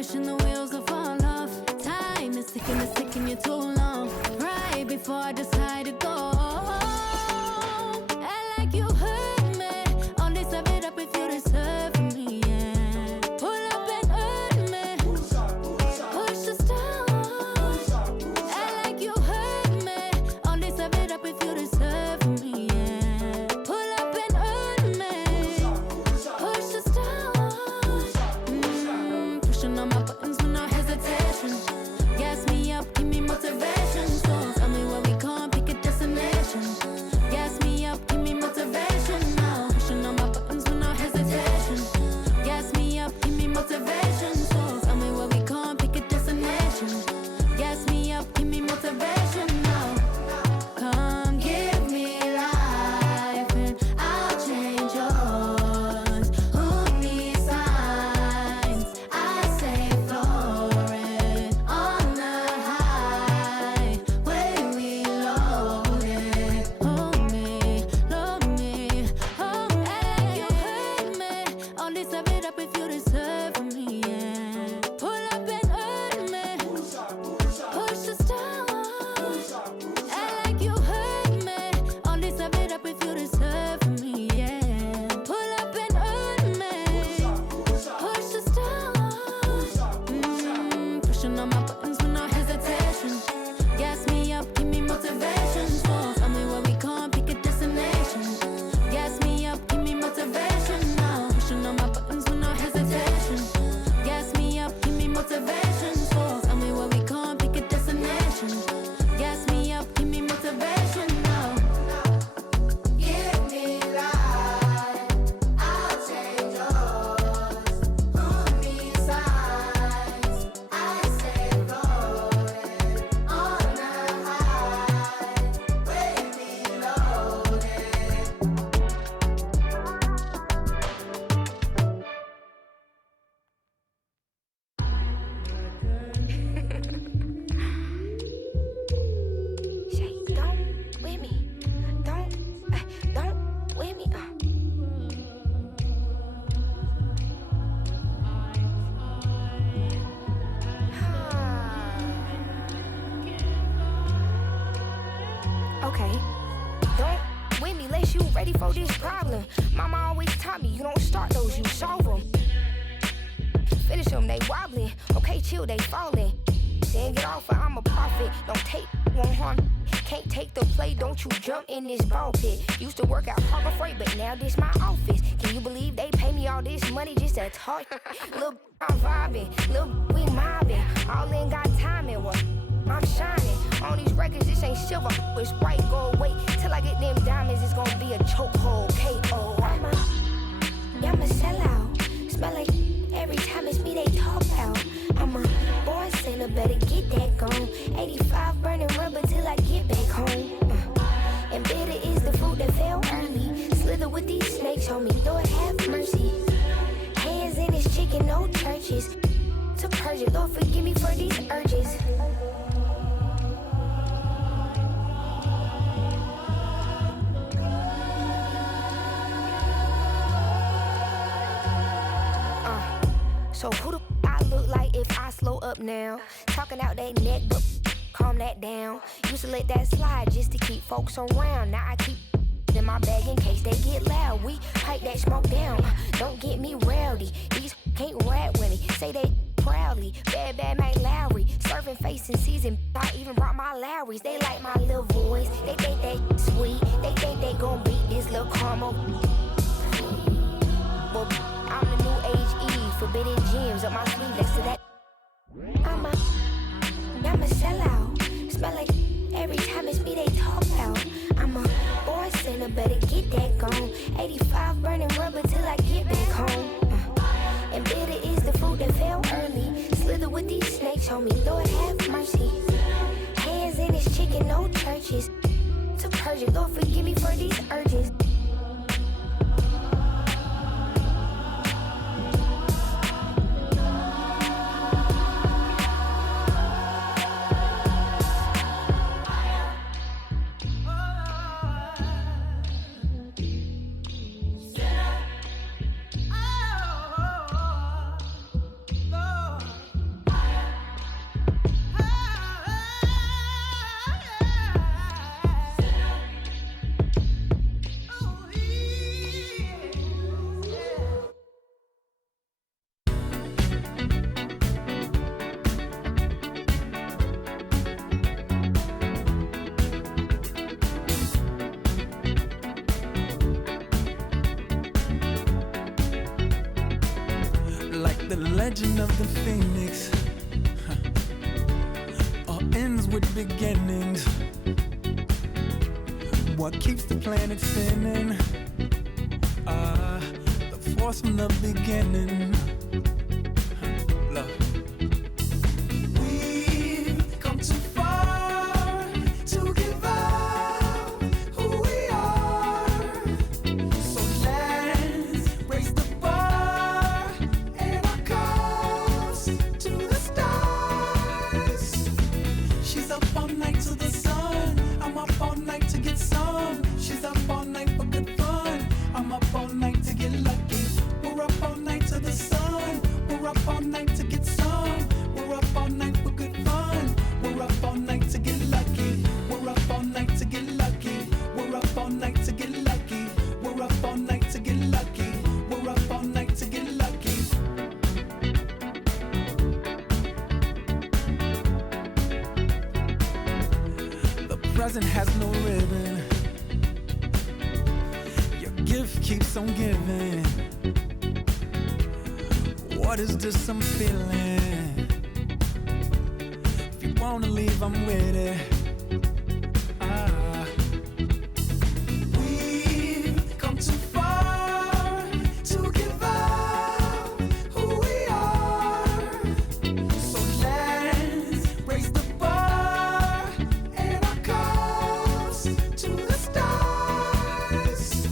wishing the wheels will fall off. Time is ticking you too long. Right before I decide to go. Act like you hurt me. Only serve it up if you deserve from me, yeah. Pull up and hurt me. Push the stars. Act like you hurt me. Only serve it up if you deserve from me, yeah. Pull up and hurt me. Push the stars. Pushing on my buttons with no hesitation. Gas me up, give me motivation. So tell me where we going, pick a destination. Gas me up, give me motivation now. Pushing on my buttons with no hesitation. Gas me up, give me motivation. So tell me where we going, pick a destination. Gas me up, give me motivation now. Come give me life and I'll change yours. Who needs signs? I say floating on the highway we loaded. Hold me, love me, hold me. You hurt me. Only serve it up if you deserve from me, yeah. Pull up and hurt me. Push the stars. Act like you hurt me. Only serve it up if you deserve from me, yeah. Pull up and hurt me. Push the stars. Pushing on my buttons with no hesitation. Gas me up, give me motivation. So tell me where we going, pick a destination. Gas me up, give me motivation now. Pushing on my buttons with no hesitation. Gas me up, give me motivation. So tell me where we going, pick a destination. Gas me up, give me motivation now. Give me life, I'll change yours. Who needs signs? I say floating on the highway we loaded. Shay, don't with me. Don't with me. Okay. Don't with me unless you ready for this problem. Mama always taught me you don't start those, you solve them. Finish them, they wobbling. Okay, chill, they falling. Then get off, I'm a prophet. Don't take, won't harm. Can't take the play, don't you jump in this ball pit. Used to work at Harbor Freight, but now this my office. Can you believe they pay me all this money just to talk? Lil' I'm vibing, lil' we mobbing. All in got timing, what? I'm shining. On these records, this ain't silver, it's bright gold. Wait till I get them diamonds, it's gonna be a chokehold. K.O. I'm a sellout. Smell like every time it's me they talk out. I'm a born sinner, better get that gone. 85 burning rubber till I get back home. And bitter is the fruit that fell early. Slither with these snakes on me, Lord have mercy. Hands in his chicken, no churches. To purge it, Lord forgive me for these urges. So who the I look like if I slow up now? Talking out that neck, but calm that down. Used to let that slide just to keep folks around. Now I keep in my bag in case they get loud. We pipe that smoke down. Don't get me rowdy. These can't rap with me. Say they proudly. Bad Mike Lowry. Serving face in season. I even brought my Lowrys. They like my little voice. They think they sweet. They think they gon' beat this little caramel. Well, I'm the new age Eve. Forbidden gems up my sleeve. Next to that, I'm a sellout. Smell like every time it's me they talk out. I'm a born sinner, better get that gone. 85 burning rubber till I get back home. And bitter is the fruit that fell early. Slither with these snakes on me, Lord have mercy. Hands in his chicken, no churches. To purge it, Lord forgive me for these urges. legend of the phoenix all ends with beginnings. What keeps the planet spinning? The force from the beginning. Love. We've come too far to give up who we are. So let's raise the bar and our cups to the stars. She's up all night to the sun. I'm up all night to get some. She's up all night for good fun. I'm up all night to get lucky. We're up all night to the sun. We're up all night to get some. We're up all night for good fun. We're up all night to get lucky. We're up all night to get lucky. We're up all night to get lucky. We're up all night to get lucky. We're up all night to get lucky. The present has no ribbon. Your gift keeps on giving. What is this I'm feeling? If you wanna leave, I'm with it. We've come too far to give up who we are. So let's raise the bar and our cups to the stars.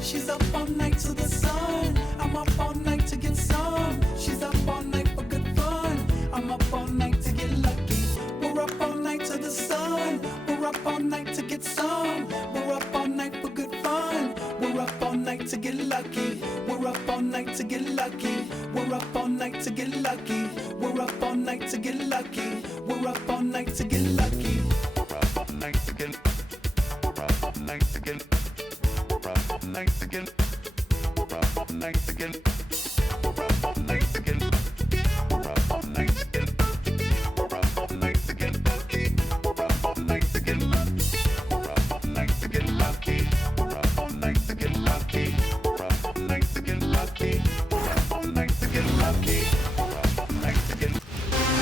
She's up all night to the sun. I'm up all night to get some. She's up all night for good fun. I'm up all night to get lucky. We're up all night to the sun. We're up all night to get some. We're up all night for good fun. We're up all night to get lucky. We're up all night to get lucky. We're up all night to get lucky. We're up all night to get lucky. We're up all night to get lucky. We're up all night to get. We're up all night to get. We're up all night to get. We're up all night to get. We're up all night to get. We're up all night to get. We're up all night to get lucky. We're up all night to get lucky. We're up all night to get lucky. We're up all night to get lucky. We're up all night to get lucky. We're up all night to get lucky. We're up all night to get.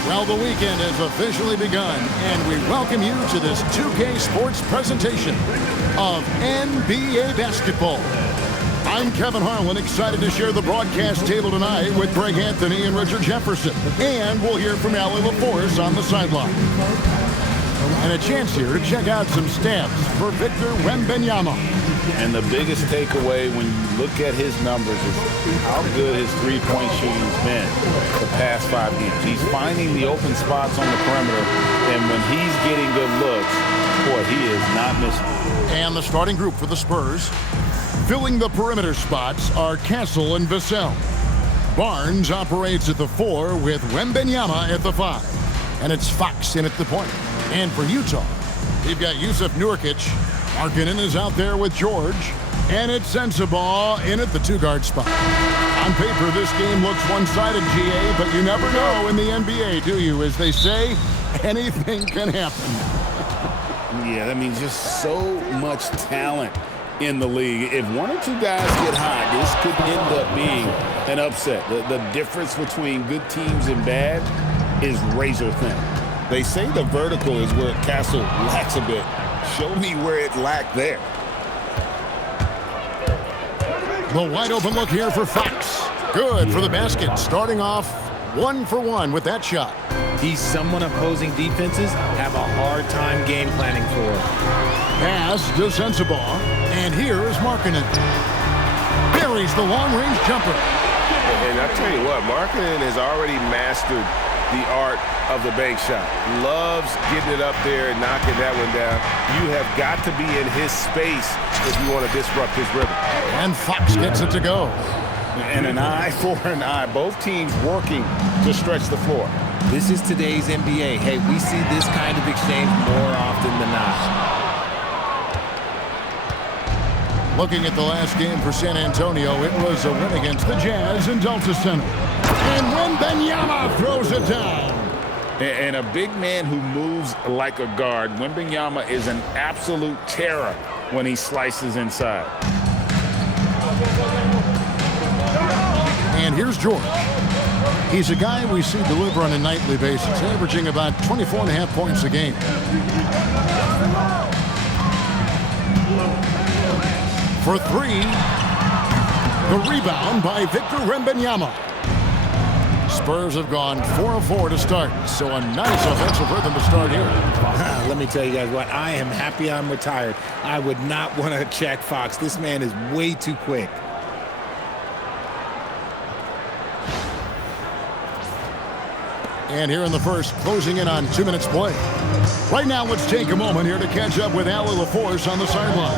Well, the weekend has officially begun, and we welcome you to this 2K Sports presentation of NBA basketball. I'm Kevin Harlan, excited to share the broadcast table tonight with Greg Anthony and Richard Jefferson. And we'll hear from Allie LaForce on the sideline. And a chance here to check out some stats for Victor Wembanyama. And the biggest takeaway when you look at his numbers is how good his three-point shooting's been the past 5 games. He's finding the open spots on the perimeter, and when he's getting good looks, boy, he is not missing. And the starting group for the Spurs. Filling the perimeter spots are Castle and Vassell. Barnes operates at the 4 with Wembanyama at the 5. And it's Fox in at the point. And for Utah, they've got Jusuf Nurkic. Markkanen is out there with George. And it's Sensabaugh in at the 2-guard spot. On paper, this game looks one-sided, GA, but you never know in the NBA, do you? As they say, anything can happen. Yeah, that means just so much talent in the league. If one or two guys get hot, this could end up being an upset. The difference between good teams and bad is razor thin. They say the vertical is where Castle lacks a bit. Show me where it lacked there. The wide open look here for Fox. Good for the basket. Starting off 1 for 1 with that shot. He's someone opposing defenses have a hard time game planning for. Pass to Sensabaugh. And here is Markkanen. Buries the long-range jumper. And I tell you what, Markkanen has already mastered the art of the bank shot. Loves getting it up there and knocking that one down. You have got to be in his space if you want to disrupt his rhythm. And Fox gets it to go. And an eye for an eye. Both teams working to stretch the floor. This is today's NBA. Hey, we see this kind of exchange more often than not. Looking at the last game for San Antonio, it was a win against the Jazz in Delta Center. And Wembanyama throws it down. And a big man who moves like a guard. Wembanyama is an absolute terror when he slices inside. And here's George. He's a guy we see deliver on a nightly basis, averaging about 24.5 points a game. For three, the rebound by Victor Wembanyama. Spurs have gone 4 of 4 to start, so a nice offensive rhythm to start here. Let me tell you guys what, I am happy I'm retired. I would not want to check Fox. This man is way too quick. And here in the first, closing in on 2 minutes play. Right now, let's take a moment here to catch up with Allie LaForce on the sideline.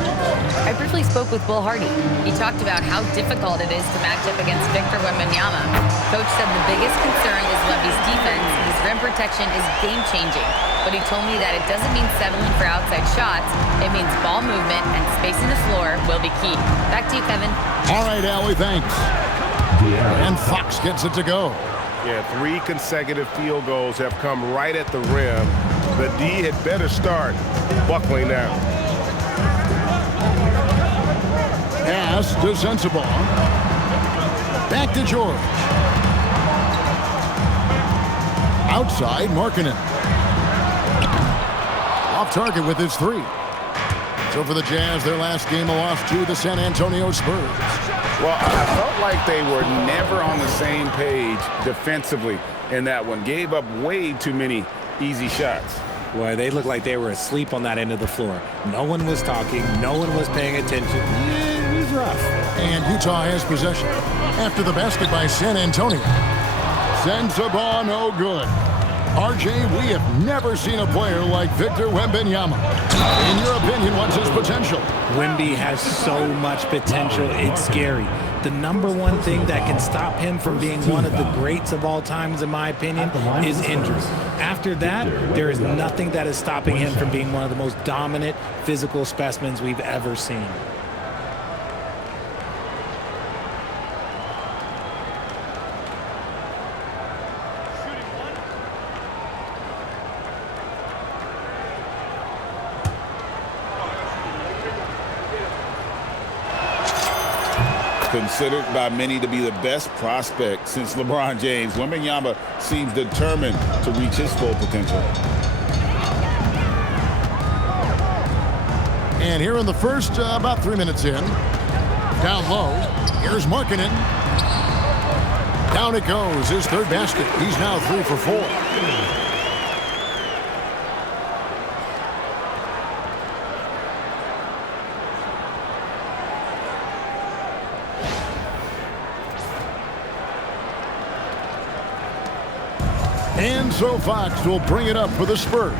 I briefly spoke with Will Hardy. He talked about how difficult it is to match up against Victor Wembanyama. Coach said the biggest concern is Wemby's defense. His rim protection is game-changing. But he told me that it doesn't mean settling for outside shots. It means ball movement and spacing the floor will be key. Back to you, Kevin. All right, Allie, thanks. And Fox gets it to go. Yeah, 3 consecutive field goals have come right at the rim. The D had better start buckling down. Pass to Sensabaugh. Back to George. Outside, Markkanen. Off target with his 3. So for the Jazz, their last game a loss to the San Antonio Spurs. Well, I felt like they were never on the same page defensively in that one. Gave up way too many easy shots. Boy, they looked like they were asleep on that end of the floor. No one was talking. No one was paying attention. Yeah, it was rough. And Utah has possession. After the basket by San Antonio. Sensabaugh, no good. RJ, we have never seen a player like Victor Wembanyama. In your opinion, what's his potential? Wemby has so much potential, it's scary. The number one thing that can stop him from being one of the greats of all times, in my opinion, is injury. After that, there is nothing that is stopping him from being one of the most dominant physical specimens we've ever seen. Considered by many to be the best prospect since LeBron James, Wembanyama seems determined to reach his full potential. And here in the first, about 3 minutes in. Down low, here's Markkanen. Down it goes, his 3rd basket. He's now 3 for 4. And so Fox will bring it up for the Spurs.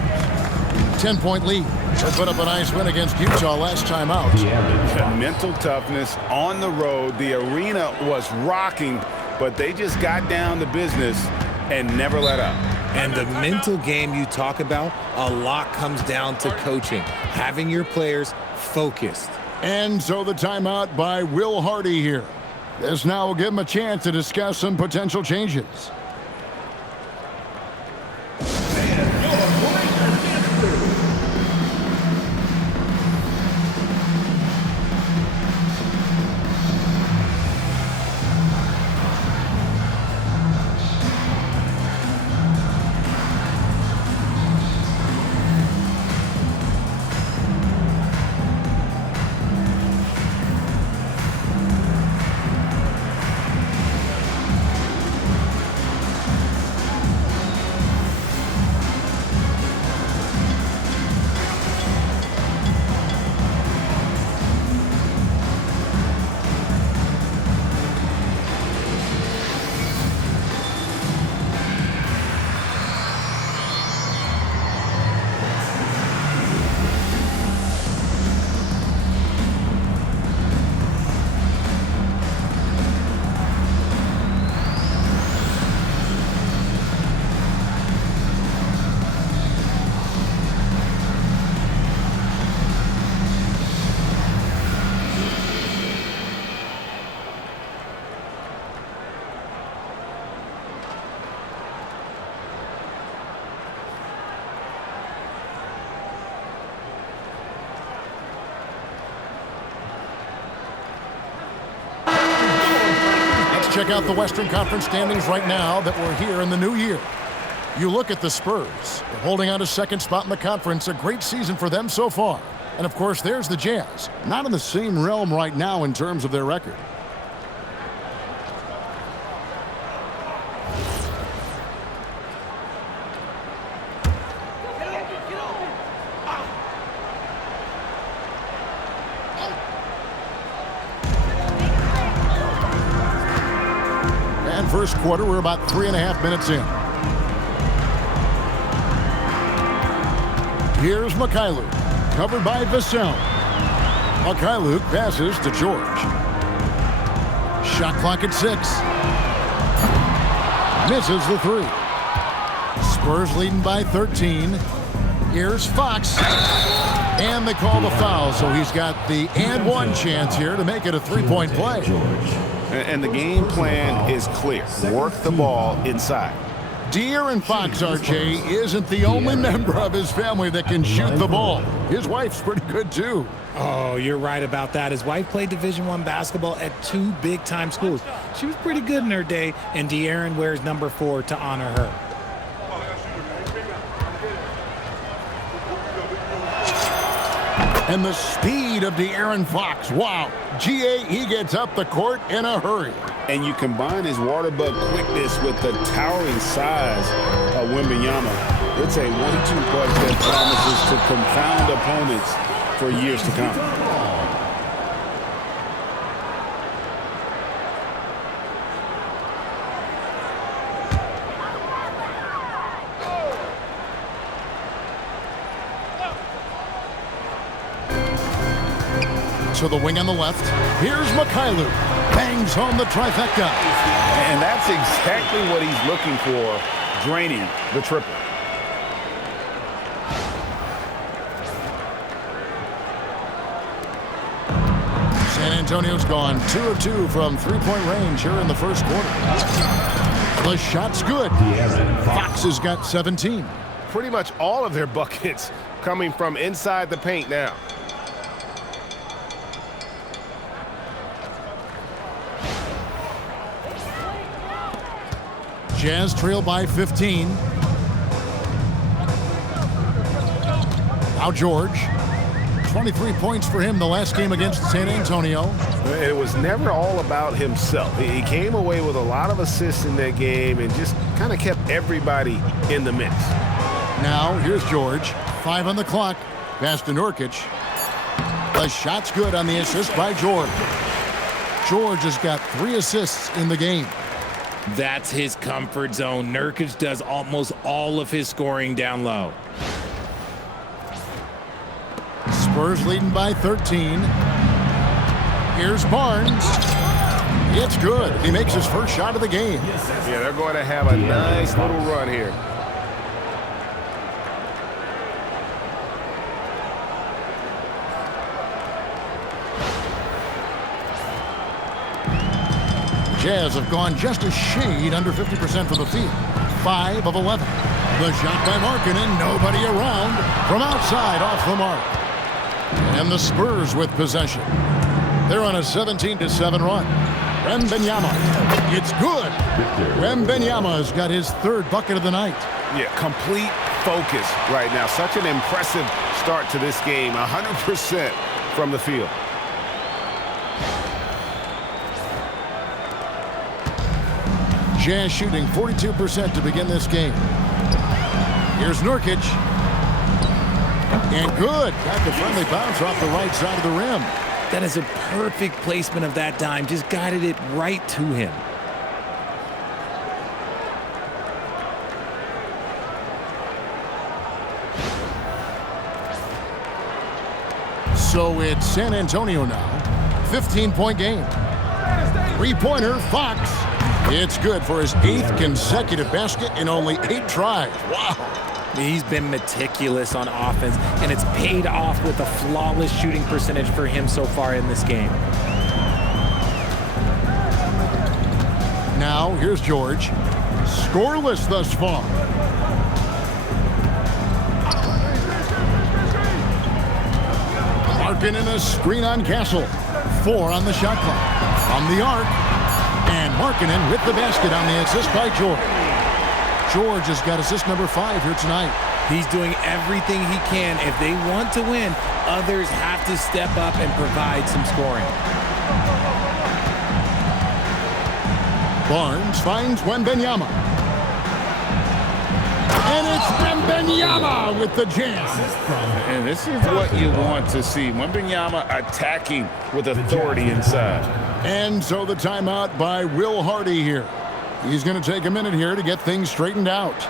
10-point lead. They put up a nice win against Utah last time out. Mental toughness on the road. The arena was rocking, but they just got down to business and never let up. And the mental game you talk about, a lot comes down to coaching, having your players focused. And so the timeout by Will Hardy here. This now will give him a chance to discuss some potential changes. check out the Western Conference standings right now that we're here in the new year. You look at the Spurs. They're holding on to second spot in the conference. A great season for them so far. And, of course, there's the Jazz. Not in the same realm right now in terms of their record. And first quarter, we're about 3.5 minutes in. Here's Mikhailuk, covered by Vassell. Mikhailuk passes to George. Shot clock at 6. Misses the 3. Spurs leading by 13. Here's Fox. And they call the foul, so he's got the and one chance here to make it a three-point play. And the game plan is clear. Work the ball inside. De'Aaron Fox, RJ, isn't the only member of his family that can shoot the ball. His wife's pretty good, too. Oh, you're right about that. His wife played Division I basketball at 2 big-time schools. She was pretty good in her day, and De'Aaron wears number 4 to honor her. And the speed of De'Aaron Fox. Wow. GA, he gets up the court in a hurry. And you combine his water bug quickness with the towering size of Wembanyama. It's a 1-2 punch that promises to confound opponents for years to come. To the wing on the left. Here's Mikhailuk. Bangs home the trifecta. And that's exactly what he's looking for, draining the triple. San Antonio's gone 2 of 2 from three-point range here in the first quarter. The shot's good. Fox has got 17. Pretty much all of their buckets coming from inside the paint now. Jazz trail by 15. Now George. 23 points for him the last game against San Antonio. It was never all about himself. He came away with a lot of assists in that game and just kind of kept everybody in the mix. Now here's George. 5 on the clock. Pass to Nurkic. The shot's good on the assist by George. George has got 3 assists in the game. That's his comfort zone. Nurkic does almost all of his scoring down low. Spurs leading by 13. Here's Barnes. It's good. He makes his first shot of the game. Yeah, they're going to have a nice little run here. Jazz have gone just a shade under 50% from the field. 5 of 11. The shot by Markkanen, nobody around. From outside, off the mark. And the Spurs with possession. They're on a 17-7 run. Wembanyama. It's good. Wembanyama's got his 3rd bucket of the night. Yeah, complete focus right now. Such an impressive start to this game. 100% from the field. Jazz shooting 42% to begin this game. Here's Nurkic. And good. Got the friendly bounce off the right side of the rim. That is a perfect placement of that dime. Just guided it right to him. So it's San Antonio now. 15-point game. 3-pointer, Fox. It's good for his 8th consecutive basket in only 8 tries. Wow. He's been meticulous on offense, and it's paid off with a flawless shooting percentage for him so far in this game. Now, here's George. Scoreless thus far. Markkanen a screen on Castle. 4 on the shot clock. On the arc. And Markkanen with the basket on the assist by George. George has got assist number 5 here tonight. He's doing everything he can. If they want to win, others have to step up and provide some scoring. Barnes finds Wembanyama. And it's Wembanyama with the jam. And this is what you want to see. Wembanyama attacking with authority inside. And so the timeout by Will Hardy here. He's going to take a minute here to get things straightened out.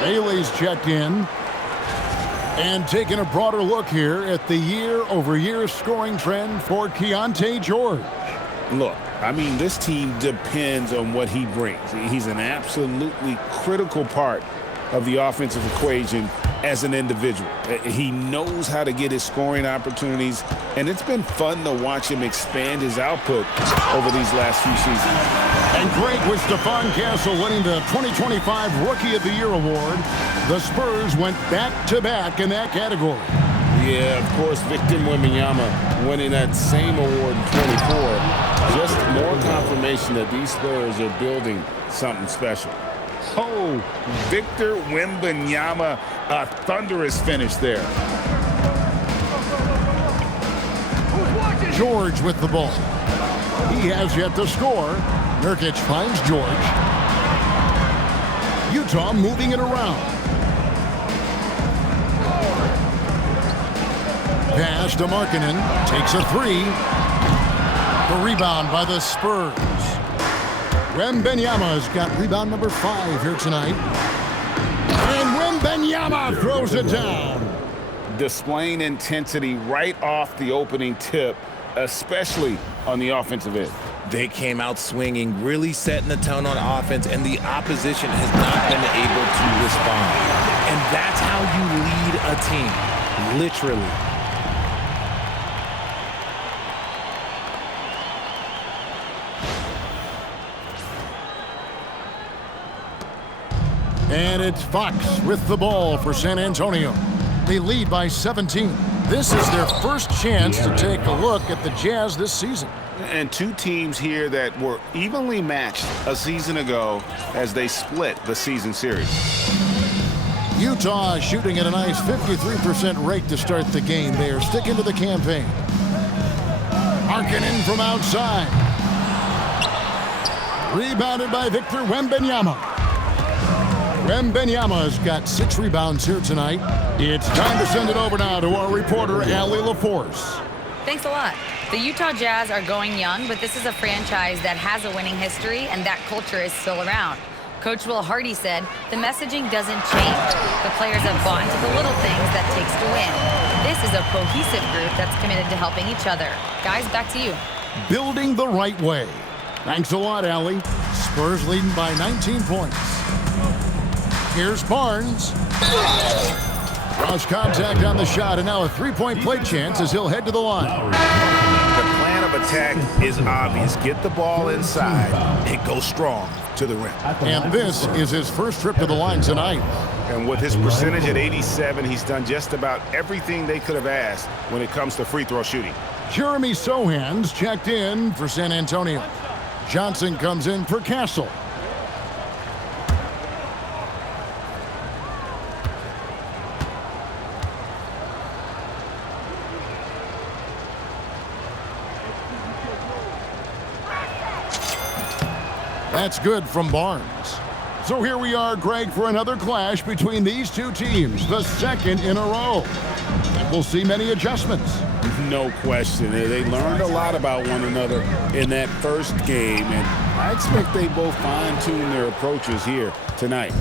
Bailey's checked in. And taking a broader look here at the year-over-year scoring trend for Keontae George. Look, I mean, this team depends on what he brings. He's an absolutely critical part of the offensive equation as an individual. He knows how to get his scoring opportunities, and it's been fun to watch him expand his output over these last few seasons. And great with Stephon Castle winning the 2025 Rookie of the Year award. The Spurs went back-to-back in that category. Yeah, of course, Victor Wembanyama winning that same award in 24. Just more confirmation that these Spurs are building something special. Oh, Victor Wembanyama, a thunderous finish there. George with the ball. He has yet to score. Nurkic finds George. Utah moving it around. Pass to Markkanen. Takes a 3. The rebound by the Spurs. Wembanyama's got rebound number 5 here tonight. And Wembanyama throws it down. Displaying intensity right off the opening tip, especially on the offensive end. They came out swinging, really setting the tone on offense, and the opposition has not been able to respond. And that's how you lead a team, literally. And it's Fox with the ball for San Antonio. They lead by 17. This is their first chance to take a look at the Jazz this season. And two teams here that were evenly matched a season ago as they split the season series. Utah shooting at a nice 53% rate to start the game. They are sticking to the campaign. Markkanen from outside. Rebounded by Victor Wembanyama. Wembanyama's got 6 rebounds here tonight. It's time to send it over now to our reporter, Allie LaForce. Thanks a lot. The Utah Jazz are going young, but this is a franchise that has a winning history, and that culture is still around. Coach Will Hardy said, the messaging doesn't change. The players have bought into the little things that takes to win. This is a cohesive group that's committed to helping each other. Guys, back to you. Building the right way. Thanks a lot, Allie. Spurs leading by 19 points. Here's Barnes. Cross contact on the shot, and now a three-point play chance as he'll head to the line. The plan of attack is obvious. Get the ball inside and go strong. to the rim. And this is his first trip to the line tonight. And with his percentage at 87, he's done just about everything they could have asked when it comes to free throw shooting. Jeremy Sohan's checked in for San Antonio. Johnson comes in for Castle. That's good from Barnes. So here we are, Greg, for another clash between these two teams, the second in a row. And we'll see many adjustments. No question. They learned a lot about one another in that first game, and I expect they both fine-tune their approaches here tonight.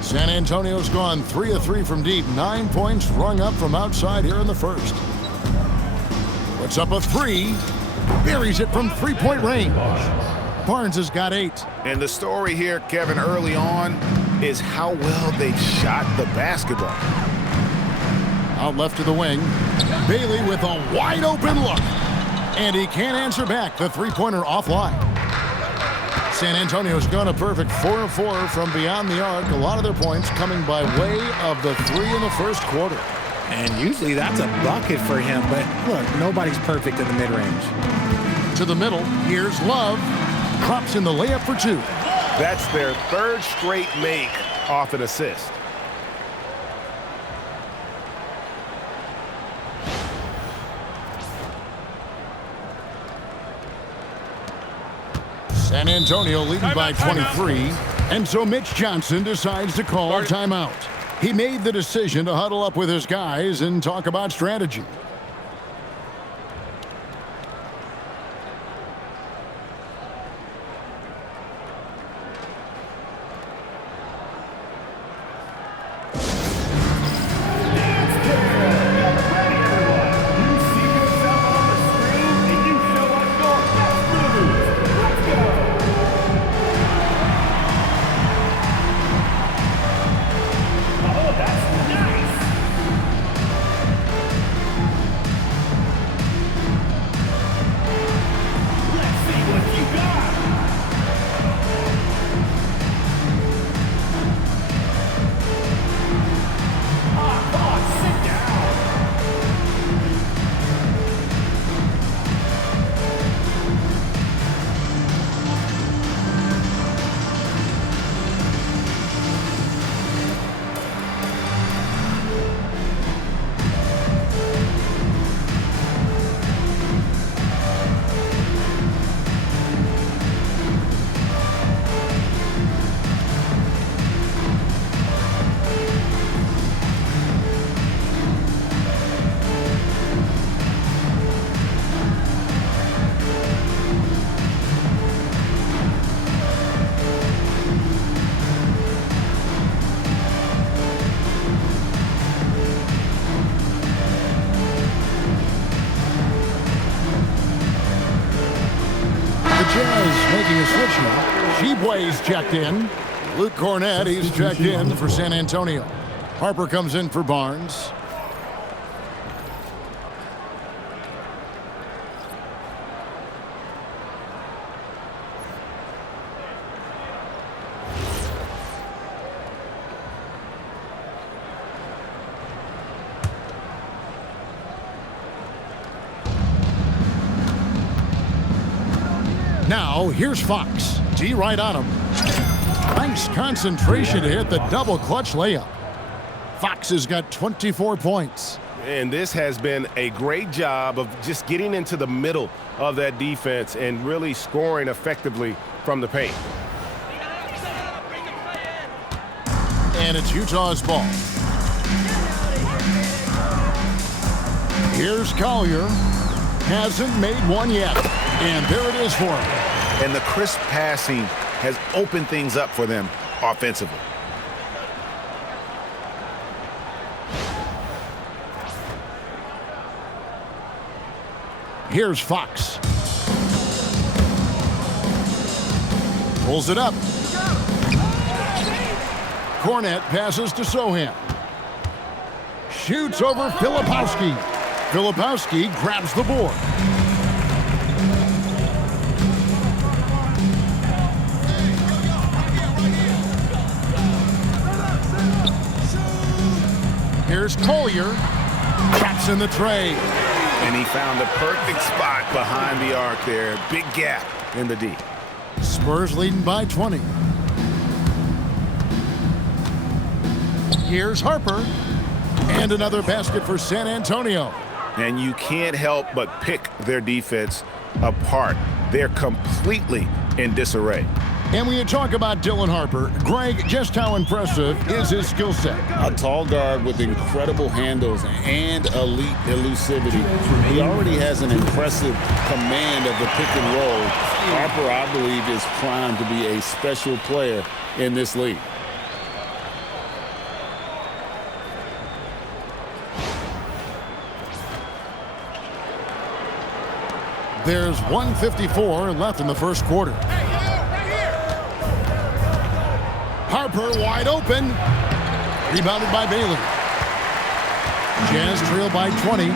San Antonio's gone 3 of 3 from deep, 9 points rung up from outside here in the first. Puts up a 3, buries it from three-point range. Barnes has got 8. And the story here, Kevin, early on is how well they shot the basketball. Out left to the wing. Bailey with a wide open look. And he can't answer back. The three-pointer offline. San Antonio's gone a perfect 4 of 4 from beyond the arc. A lot of their points coming by way of the 3 in the first quarter. And usually that's a bucket for him, but look, nobody's perfect in the mid-range. To the middle, here's Love. Drops in the layup for 2. That's their third straight make off an assist. San Antonio leading by 23. And so Mitch Johnson decides to call timeout. He made the decision to huddle up with his guys and talk about strategy. Making a switch now. Sheboy's checked in. Luke Cornett, he's checked in for San Antonio. Harper comes in for Barnes. Now, here's Fox. D right on him. Nice concentration to hit the double clutch layup. Fox has got 24 points. And this has been a great job of just getting into the middle of that defense and really scoring effectively from the paint. And it's Utah's ball. Here's Collier. Hasn't made one yet. And there it is for him. And the crisp passing has opened things up for them offensively. Here's Fox. Pulls it up. Cornett passes to Sohan. Shoots over Filipowski. Filipowski grabs the board. Here's Collier. Traps in the tray. And he found the perfect spot behind the arc there. Big gap in the D. Spurs leading by 20. Here's Harper. And another basket for San Antonio. And you can't help but pick their defense apart. They're completely in disarray. And when you talk about Dylan Harper, Greg, just how impressive is his skill set? A tall guard with incredible handles and elite elusivity. He already has an impressive command of the pick and roll. Harper, I believe, is primed to be a special player in this league. There's 1:54 left in the first quarter. Harper wide open. Rebounded by Bailey. Jazz trail by 20.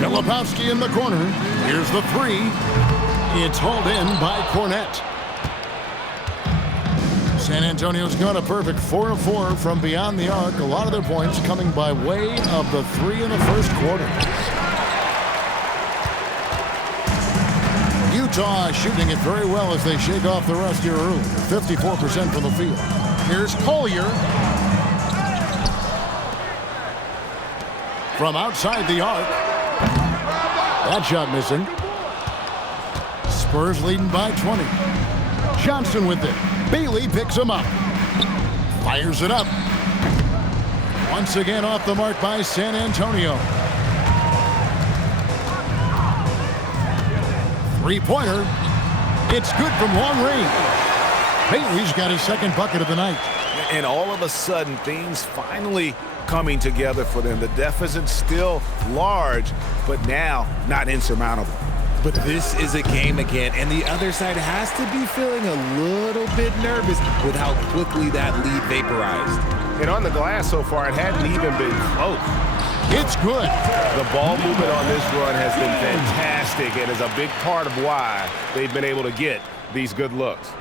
Filipowski in the corner. Here's the three. It's hauled in by Cornette. San Antonio's got a perfect 4 of 4 from beyond the arc. A lot of their points coming by way of the three in the first quarter. Utah shooting it very well as they shake off the rust here early. 54% from the field. Here's Collier. From outside the arc. That shot missing. Spurs leading by 20. Johnson with it. Bailey picks him up. Fires it up. Once again off the mark by San Antonio. Three-pointer. It's good from long range. Bailey's got his second bucket of the night. And all of a sudden, things finally coming together for them. The deficit's still large, but now not insurmountable. But this is a game again, and the other side has to be feeling a little bit nervous with how quickly that lead vaporized. And on the glass so far, it hadn't even been close. It's good. The ball movement on this run has been fantastic and is a big part of why they've been able to get these good looks.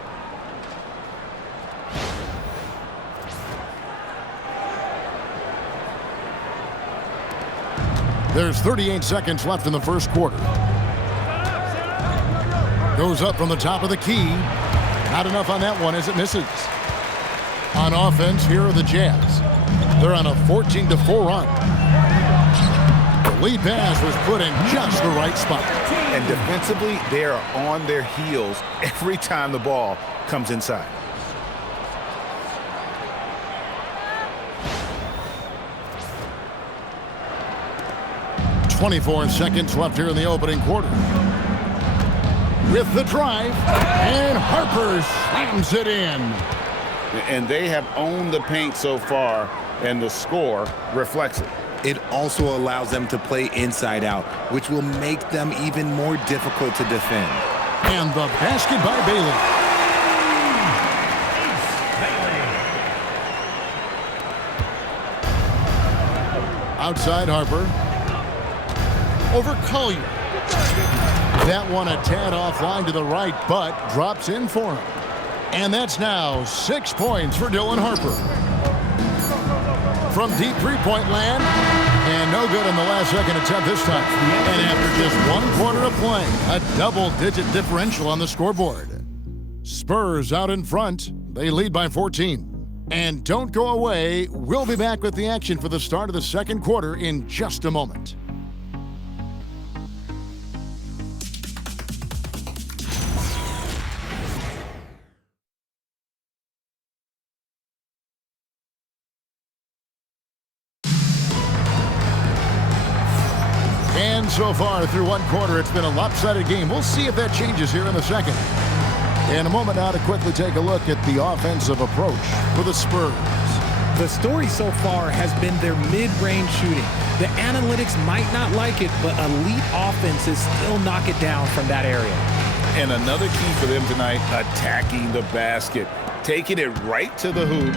There's 38 seconds left in the first quarter. Goes up from the top of the key. Not enough on that one as it misses. On offense, here are the Jazz. They're on a 14-4 run. The lead pass was put in just the right spot. And defensively, they are on their heels every time the ball comes inside. .24 seconds left here in the opening quarter. With the drive, and Harper slams it in. And they have owned the paint so far, and the score reflects it. It also allows them to play inside out, which will make them even more difficult to defend. And the basket by Bailey. Outside Harper. Over Collier. That one a tad offline to the right, but drops in for him. And that's now 6 points for Dylan Harper. From deep three-point land, and no good in the last second attempt this time. And after just 1 quarter of play, a double-digit differential on the scoreboard. Spurs out in front. They lead by 14. And don't go away. We'll be back with the action for the start of the second quarter in just a moment. And so far through 1 quarter, it's been a lopsided game. We'll see if that changes here in the second. In a moment now to quickly take a look at the offensive approach for the Spurs. The story so far has been their mid-range shooting. The analytics might not like it, but elite offenses still knock it down from that area. And another key for them tonight, attacking the basket. Taking it right to the hoop,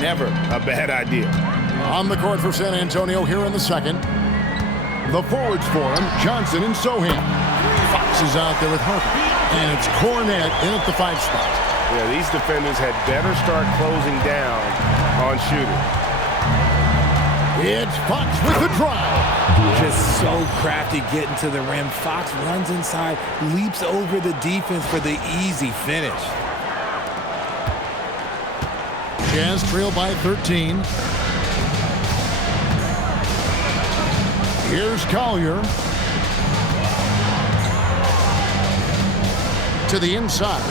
never a bad idea. On the court for San Antonio here in the second. The forwards for him, Johnson and Sohan. Fox is out there with Harper. And it's Cornette in at the 5 spot. Yeah, these defenders had better start closing down on shooting. It's Fox with the drive. Just so crafty getting to the rim. Fox runs inside, leaps over the defense for the easy finish. Jazz trail by 13. Here's Collier. To the inside.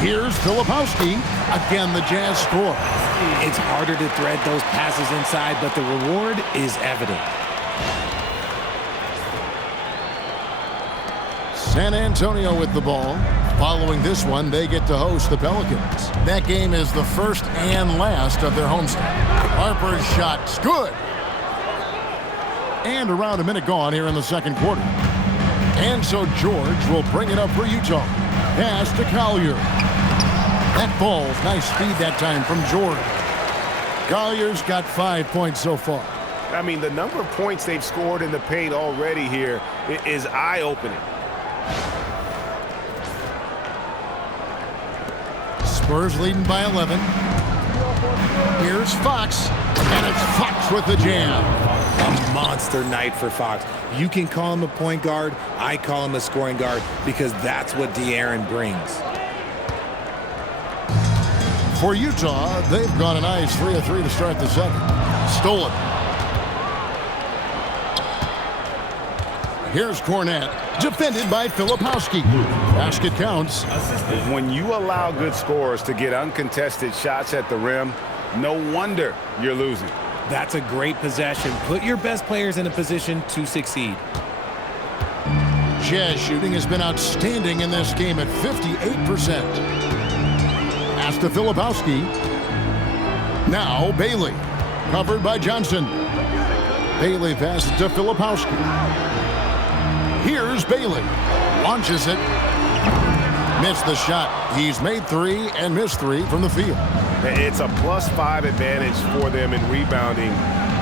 Here's Filipowski. Again, the Jazz score. It's harder to thread those passes inside, but the reward is evident. San Antonio with the ball. Following this one, they get to host the Pelicans. That game is the first and last of their homestand. Harper's shot's good. And around a minute gone here in the second quarter. And so George will bring it up for Utah. Pass to Collier. That ball's nice speed that time from George. Collier's got 5 points so far. I mean, the number of points they've scored in the paint already here is eye-opening. Spurs leading by 11. Here's Fox. And it's Fox with the jam. A monster night for Fox. You can call him a point guard. I call him a scoring guard because that's what De'Aaron brings. For Utah, they've gone a nice 3 of 3 to start the second. Stolen. Here's Cornette, defended by Filipowski. Basket counts. When you allow good scorers to get uncontested shots at the rim, no wonder you're losing. That's a great possession. Put your best players in a position to succeed. Jazz shooting has been outstanding in this game at 58%. Pass to Filipowski. Now Bailey. Covered by Johnson. Bailey passes to Filipowski. Here's Bailey. Launches it. Missed the shot. He's made 3 and missed 3 from the field. It's a +5 advantage for them in rebounding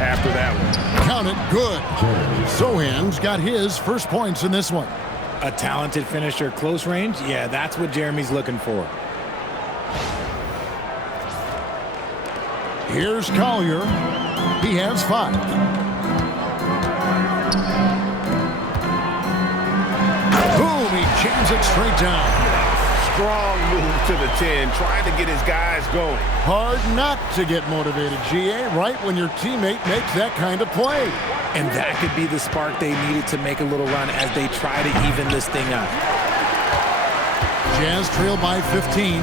after that one. Count it. Good. Sohan's got his first points in this one. A talented finisher close range? Yeah, that's what Jeremy's looking for. Here's Collier. He has 5. Boom, he jams it straight down. Strong move to the 10, trying to get his guys going. Hard not to get motivated, GA, right when your teammate makes that kind of play. And that could be the spark they needed to make a little run as they try to even this thing up. Jazz trail by 15.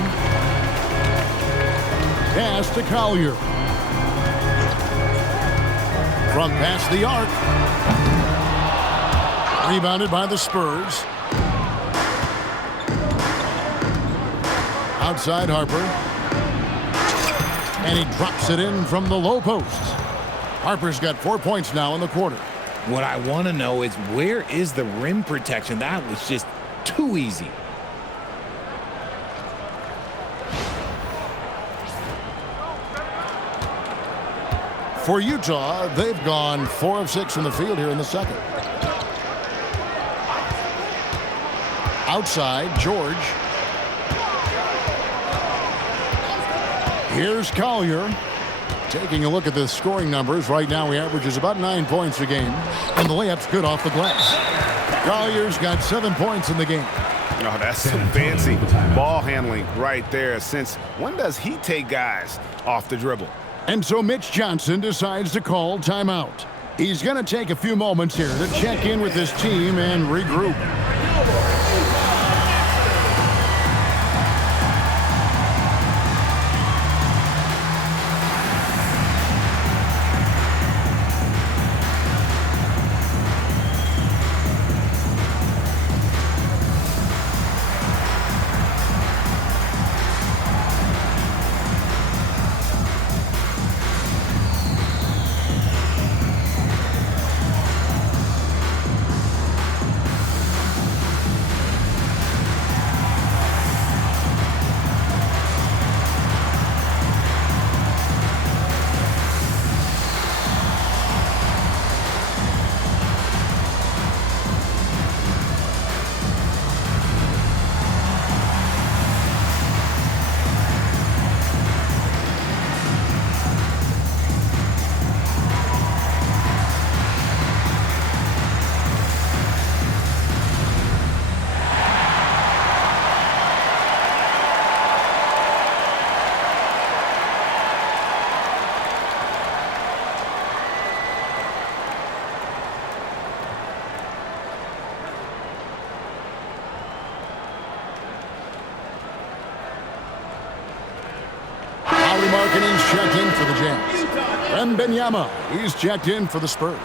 Pass to Collier. From past the arc. Rebounded by the Spurs. Outside Harper. And he drops it in from the low post. Harper's got 4 points now in the quarter. What I want to know is where is the rim protection? That was just too easy. For Utah, they've gone 4 of 6 from the field here in the second. Outside, George. Here's Collier. Taking a look at the scoring numbers, right now he averages about 9 points a game. And the layup's good off the glass. Collier's got 7 points in the game. Oh, that's some fancy ball handling right there. Since when does he take guys off the dribble? And so Mitch Johnson decides to call timeout. He's going to take a few moments here to check in with his team and regroup. Markkanen's checked in for the Jazz. Wembanyama, he's checked in for the Spurs.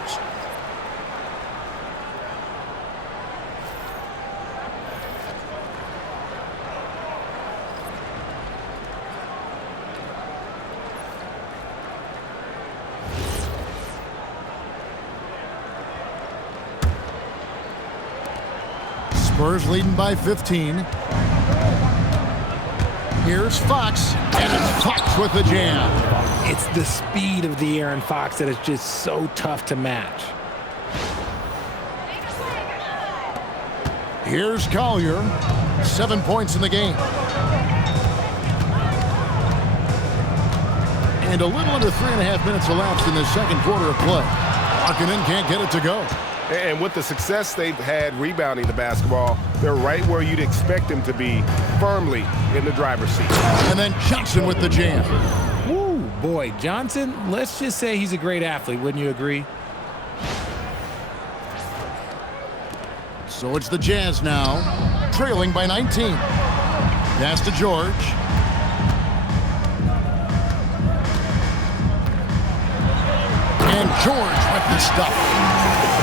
Spurs leading by 15. Here's Fox, and it's Fox with the jam. It's the speed of the Aaron Fox that is just so tough to match. Here's Collier, 7 points in the game. And a little under 3.5 minutes elapsed in the second quarter of play. Markkanen can't get it to go. And with the success they've had rebounding the basketball, they're right where you'd expect them to be, firmly in the driver's seat. And then Johnson with the jam. Woo, boy, Johnson, let's just say he's a great athlete, wouldn't you agree? So it's the Jazz now, trailing by 19. Pass to George. And George with the stuff.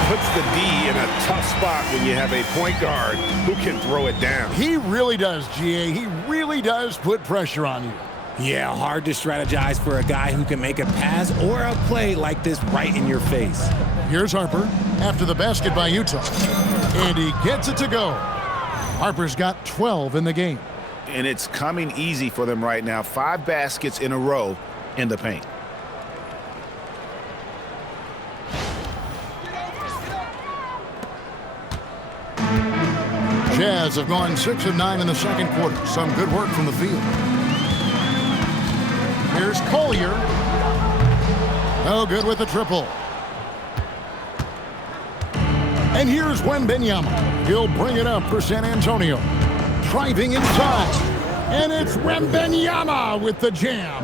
Puts the D in a tough spot when you have a point guard who can throw it down. He really does, GA. He really does put pressure on you. Yeah, hard to strategize for a guy who can make a pass or a play like this right in your face. Here's Harper after the basket by Utah. And he gets it to go. Harper's got 12 in the game. And it's coming easy for them right now. 5 baskets in a row in the paint. Jazz have gone 6 of 9 in the second quarter. Some good work from the field. Here's Collier. Oh, good with the triple. And here's Wembanyama. He'll bring it up for San Antonio. Driving inside. And it's Wembanyama with the jam.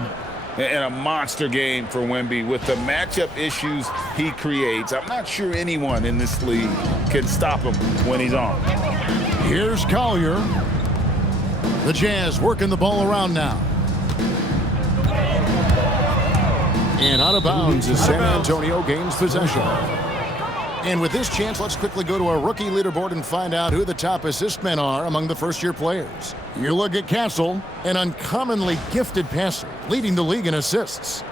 And a monster game for Wemby. With the matchup issues he creates, I'm not sure anyone in this league can stop him when he's on. Here's Collier. The Jazz working the ball around now. And out of bounds as San Antonio gains possession. And with this chance, let's quickly go to our rookie leaderboard and find out who the top assist men are among the first-year players. You look at Castle, an uncommonly gifted passer, leading the league in assists.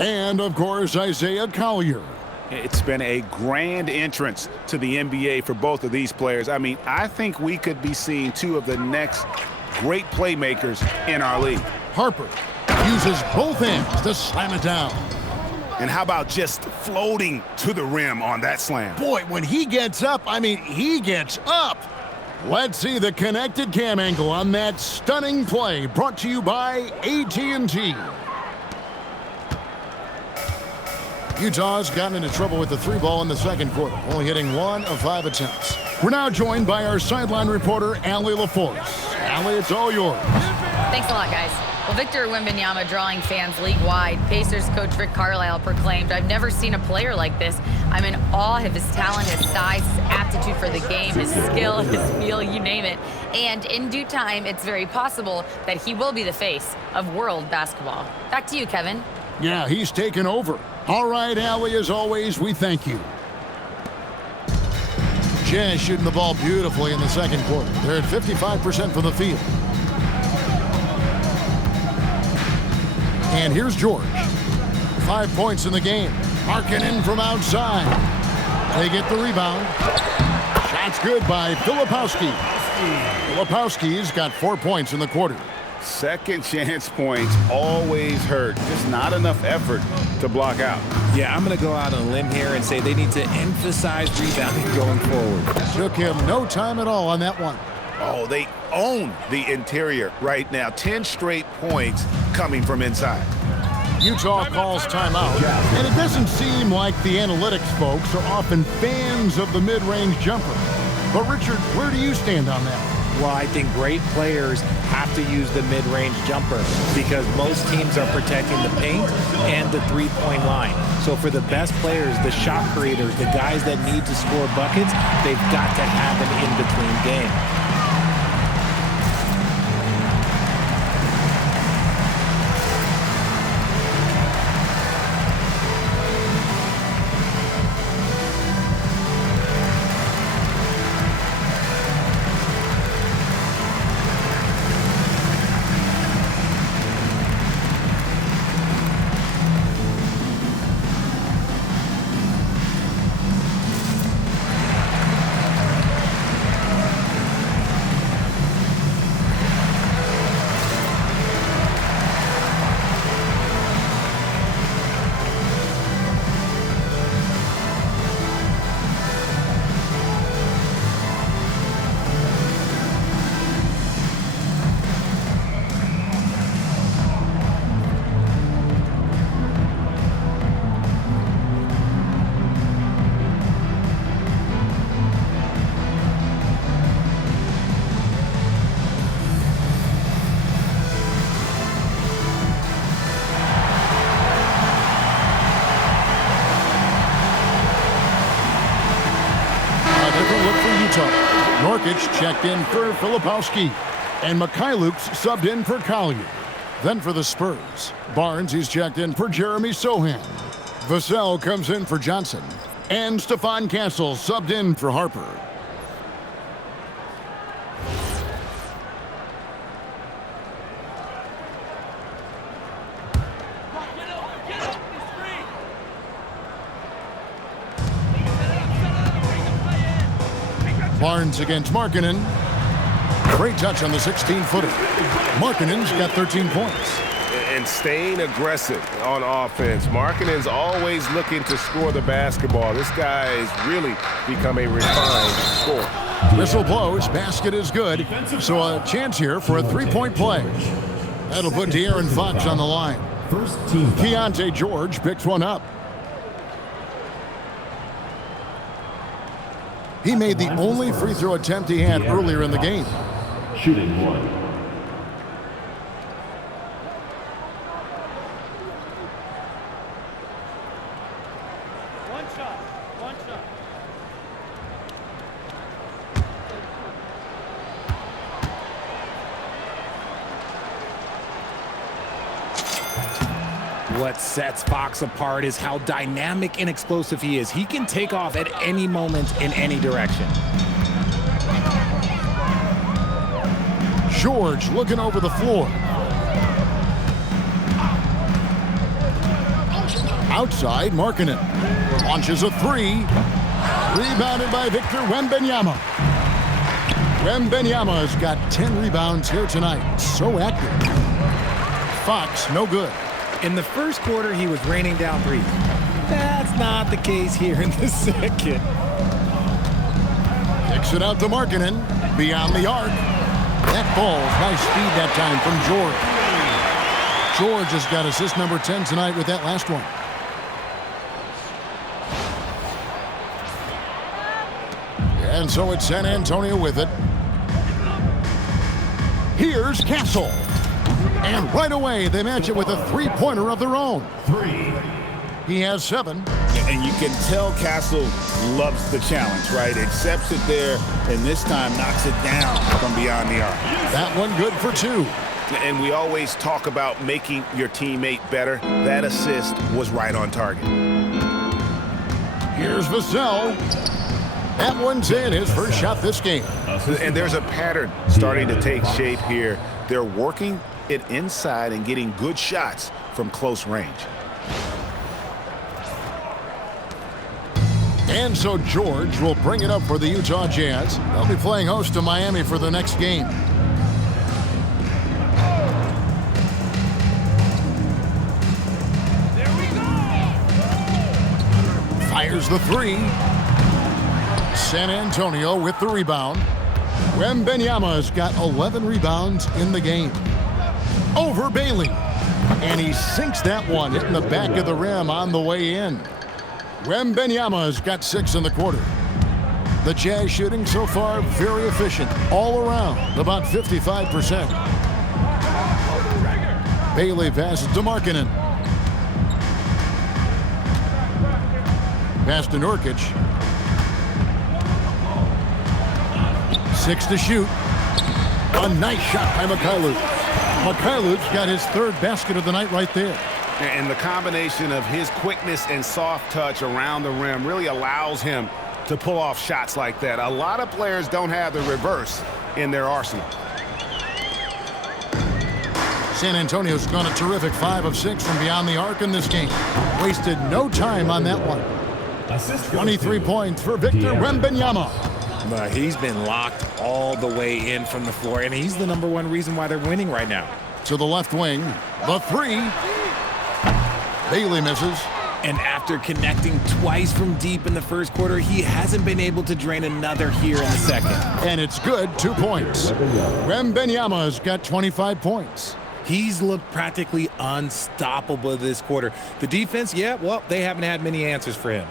And, of course, Isaiah Collier. It's been a grand entrance to the NBA for both of these players. I mean, I think we could be seeing 2 of the next great playmakers in our league. Harper uses both hands to slam it down. And how about just floating to the rim on that slam? Boy, when he gets up, I mean, he gets up. Let's see the connected cam angle on that stunning play, brought to you by AT&T. Utah's gotten into trouble with the 3-ball in the second quarter, only hitting 1 of 5 attempts. We're now joined by our sideline reporter, Allie LaForce. Allie, it's all yours. Thanks a lot, guys. Well, Victor Wembanyama drawing fans league-wide. Pacers coach Rick Carlisle proclaimed, "I've never seen a player like this. I'm in awe of his talent, his size, his aptitude for the game, his skill, his feel, you name it. And in due time, it's very possible that he will be the face of world basketball." Back to you, Kevin. Yeah, he's taken over. All right, Allie, as always, we thank you. Jazz shooting the ball beautifully in the second quarter. They're at 55% from the field. And here's George. 5 points in the game. Markkanen from outside. They get the rebound. Shot's good by Filipowski. Filipowski's got 4 points in the quarter. Second chance points always hurt. Just not enough effort to block out. Yeah, I'm going to go out on a limb here and say they need to emphasize rebounding going forward. Took him no time at all on that one. Oh, they own the interior right now. 10 straight points coming from inside. Utah calls timeout, and it doesn't seem like the analytics folks are often fans of the mid-range jumper. But, Richard, where do you stand on that? Well, I think great players have to use the mid-range jumper because most teams are protecting the paint and the three-point line. So for the best players, the shot creators, the guys that need to score buckets, they've got to have an in-between game. Utah. Nurkic checked in for Filipowski. And Mikhailuk's subbed in for Collier. Then for the Spurs, Barnes, he's checked in for Jeremy Sohan. Vassell comes in for Johnson. And Stephon Castle subbed in for Harper. Barnes against Markkanen. Great touch on the 16-footer. Markkanen's got 13 points. And staying aggressive on offense. Markkanen's always looking to score the basketball. This guy has really become a refined scorer. Whistle blows, basket is good. So a chance here for a three-point play. That'll put De'Aaron Fox on the line. Keontae George picks one up. He made the only free throw attempt he had earlier in the game. Shooting one. One shot. What sets Fox apart is how dynamic and explosive he is. He can take off at any moment in any direction. George looking over the floor. Outside, Markkanen launches a three. Rebounded by Victor Wembanyama. Wembanyama's got 10 rebounds here tonight. So active. Fox, no good. In the first quarter, he was raining down threes. That's not the case here in the second. Kicks it out to Markkanen. Beyond the arc. That ball's nice speed that time from George. George has got assist number 10 tonight with that last one. And so it's San Antonio with it. Here's Castle. And right away, they match it with a three-pointer of their own. He has 7. And you can tell Castle loves the challenge, right? Accepts it there, and this time knocks it down from beyond the arc. That one good for 2. And we always talk about making your teammate better. That assist was right on target. Here's Vassell. That one's in, his first shot this game. And there's a pattern starting to take shape here. They're working it inside and getting good shots from close range. And so George will bring it up for the Utah Jazz. They'll be playing host to Miami for the next game. There we go. Fires the 3. San Antonio with the rebound. Wembanyama's got 11 rebounds in the game. Over Bailey. And he sinks that one, hitting the back of the rim on the way in. Wembanyama's got 6 in the quarter. The Jazz shooting so far very efficient all around, about 55%. Bailey passes to Markkanen. Pass to Nurkic. 6 to shoot. A nice shot by Mikhailuk. Mikhailuk's got his 3rd basket of the night right there. And the combination of his quickness and soft touch around the rim really allows him to pull off shots like that. A lot of players don't have the reverse in their arsenal. San Antonio's gone a terrific 5 of 6 from beyond the arc in this game. Wasted no time on that one. 23 points for Victor Wembanyama. But he's been locked all the way in from the floor, and he's the #1 reason why they're winning right now. To the left wing, the 3. Bailey misses. And after connecting twice from deep in the first quarter, he hasn't been able to drain another here in the second. And it's good, 2 points. Wembanyama's got 25 points. He's looked practically unstoppable this quarter. The defense, yeah, well, they haven't had many answers for him.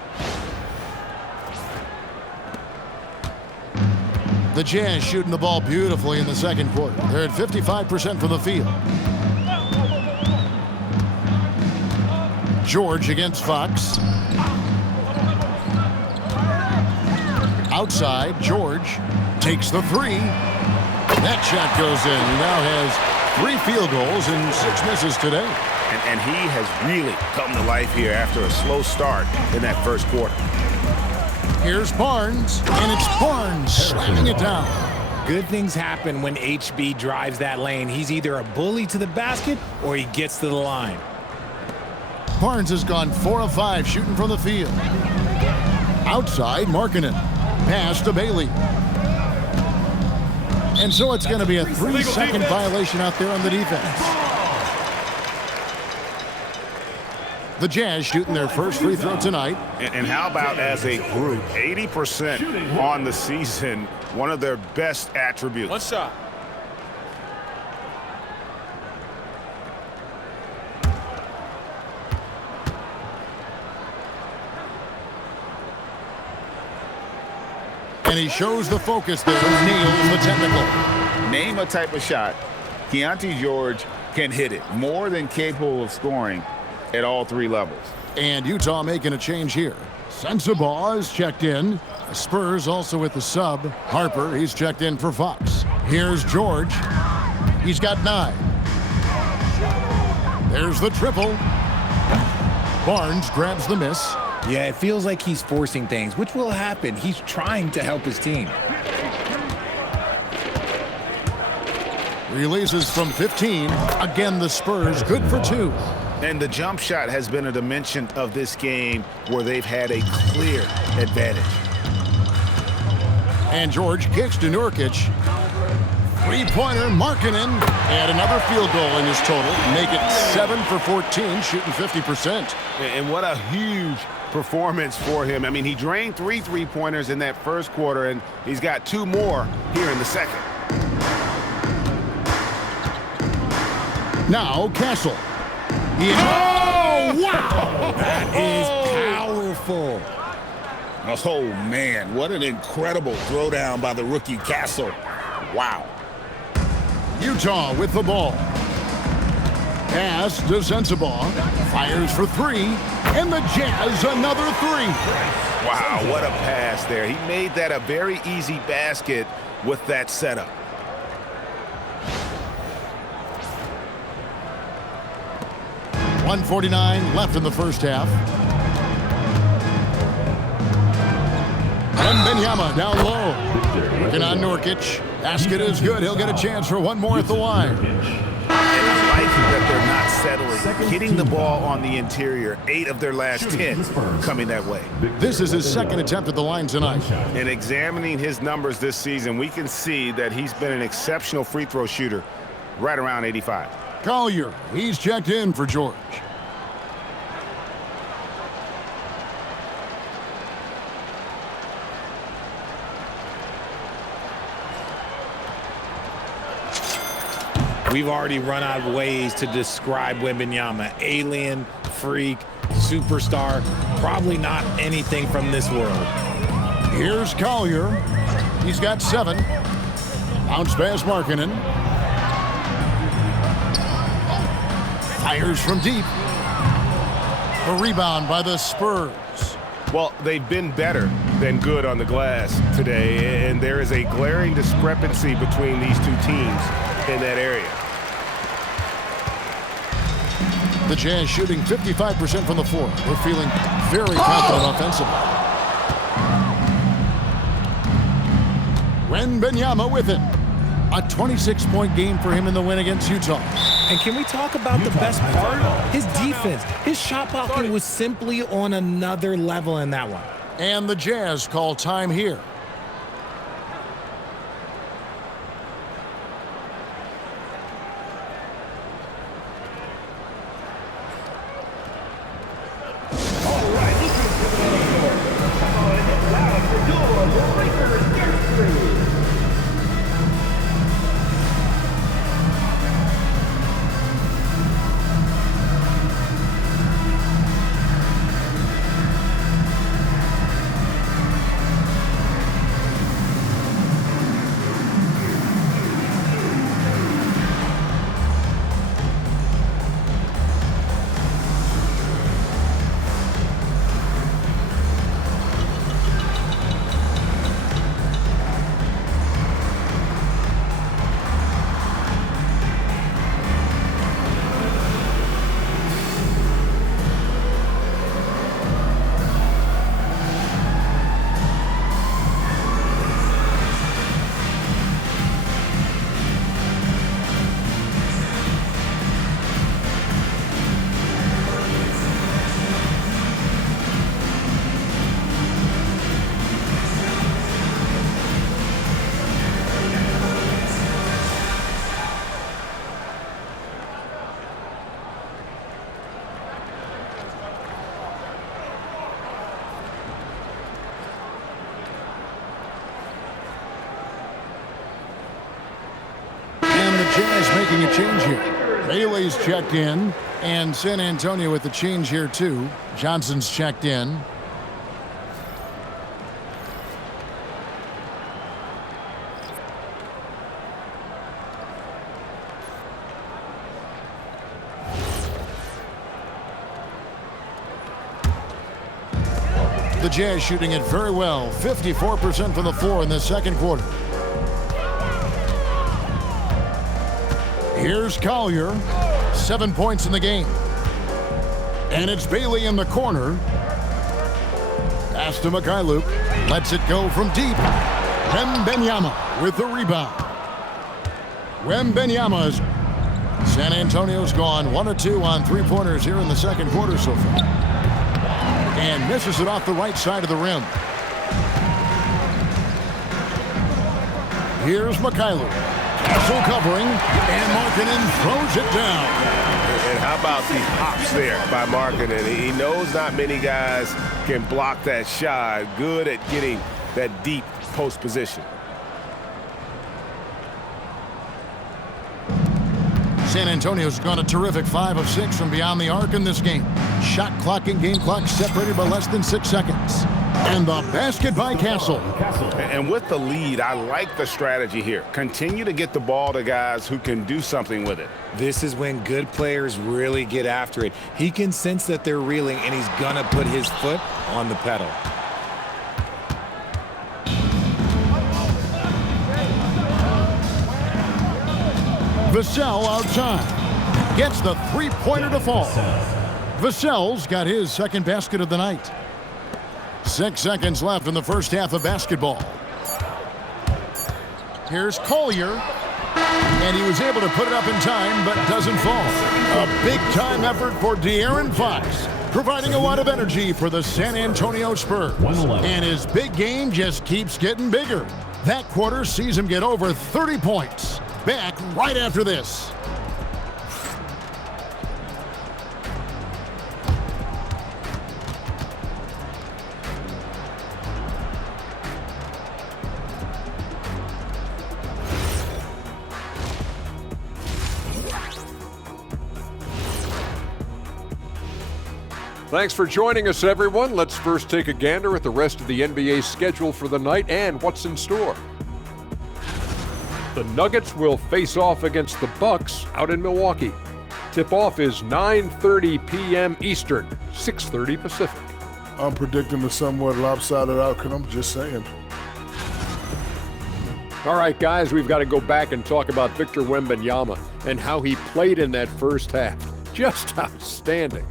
The Jazz shooting the ball beautifully in the second quarter. They're at 55% from the field. George against Fox. Outside, George takes the three. That shot goes in. He now has 3 field goals and 6 misses today. And he has really come to life here after a slow start in that first quarter. Here's Barnes, and it's Barnes slamming it down. Good things happen when HB drives that lane. He's either a bully to the basket or he gets to the line. Barnes has gone 4 of 5 shooting from the field. Outside, Markkanen. Pass to Bailey. And so it's going to be a 3-second violation out there on the defense. The Jazz shooting their first free throw tonight. And how about as a group? 80% on the season, one of their best attributes. One shot. And he shows the focus there, nails the technical. Name a type of shot Keontae George can hit it. More than capable of scoring at all 3 levels. And Utah making a change here. Sensabaugh is checked in. The Spurs also with the sub. Harper, he's checked in for Fox. Here's George. He's got 9. There's the triple. Barnes grabs the miss. Yeah, it feels like he's forcing things, which will happen. He's trying to help his team. Releases from 15. Again, the Spurs good for 2. And the jump shot has been a dimension of this game where they've had a clear advantage. And George kicks to Nurkic. 3-pointer, Markkanen. And another field goal in his total. Make it 7 for 14, shooting 50%. And what a huge performance for him. I mean, he drained 3 3-pointers in that first quarter, and he's got 2 more here in the second. Now, Castle. Oh, wow! That is powerful. Oh, man, what an incredible throwdown by the rookie Castle. Wow. Utah with the ball. Pass to Sensabaugh. Fires for 3. And the Jazz another 3. Wow, what a pass there. He made that a very easy basket with that setup. .149 left in the first half. Wembanyama down low. Working on Nurkic. Basket is good. He'll get a chance for 1 more at the line. I like that they're not settling. Getting the ball on the interior. 8 of their last 10 coming that way. This is his second attempt at the line tonight. And examining his numbers this season, we can see that he's been an exceptional free throw shooter, right around 85. Collier, he's checked in for George. We've already run out of ways to describe Wembanyama. Alien, freak, superstar, probably not anything from this world. Here's Collier. He's got 7. Bounce pass Markkanen. Fires from deep. A rebound by the Spurs. Well, they've been better than good on the glass today, and there is a glaring discrepancy between these 2 teams in that area. The Jazz shooting 55% from the floor. They're feeling very confident offensively. Wembanyama with it. A 26-point game for him in the win against Utah. And can we talk about the best part? His defense. His shot blocking was simply on another level in that one. And the Jazz call time here. making a change here. Bailey's checked in, and San Antonio with the change here too. Johnson's checked in. The Jazz shooting it very well, 54% from the floor in the second quarter. Here's Collier, 7 points in the game. And it's Bailey in the corner. Pass to Mikhailuk, lets it go from deep. Wembanyama with the rebound. Wembanyama's. San Antonio's gone 1 of 2 on three-pointers here in the second quarter so far. And misses it off the right side of the rim. Here's Mikhailuk. Castle covering, and Markkanen throws it down. And how about the hops there by Markkanen? He knows not many guys can block that shot. Good at getting that deep post position. San Antonio's gone a terrific 5 of 6 from beyond the arc in this game. Shot clock and game clock separated by less than 6 seconds. And the basket by Castle. And with the lead, I like the strategy here. Continue to get the ball to guys who can do something with it. This is when good players really get after it. He can sense that they're reeling, and he's going to put his foot on the pedal. Vassell outside. Gets the three-pointer to fall. Vassell's got his second basket of the night. 6 seconds left in the first half of basketball. Here's Collier. And he was able to put it up in time, but doesn't fall. A big-time effort for De'Aaron Fox, providing a lot of energy for the San Antonio Spurs. And his big game just keeps getting bigger. That quarter sees him get over 30 points. Back right after this. Thanks for joining us, everyone. Let's first take a gander at the rest of the NBA schedule for the night and what's in store. The Nuggets will face off against the Bucks out in Milwaukee. Tip-off is 9:30 p.m. Eastern, 6:30 Pacific. I'm predicting a somewhat lopsided outcome, I'm just saying. All right, guys, we've got to go back and talk about Victor Wembanyama and how he played in that first half. Just outstanding.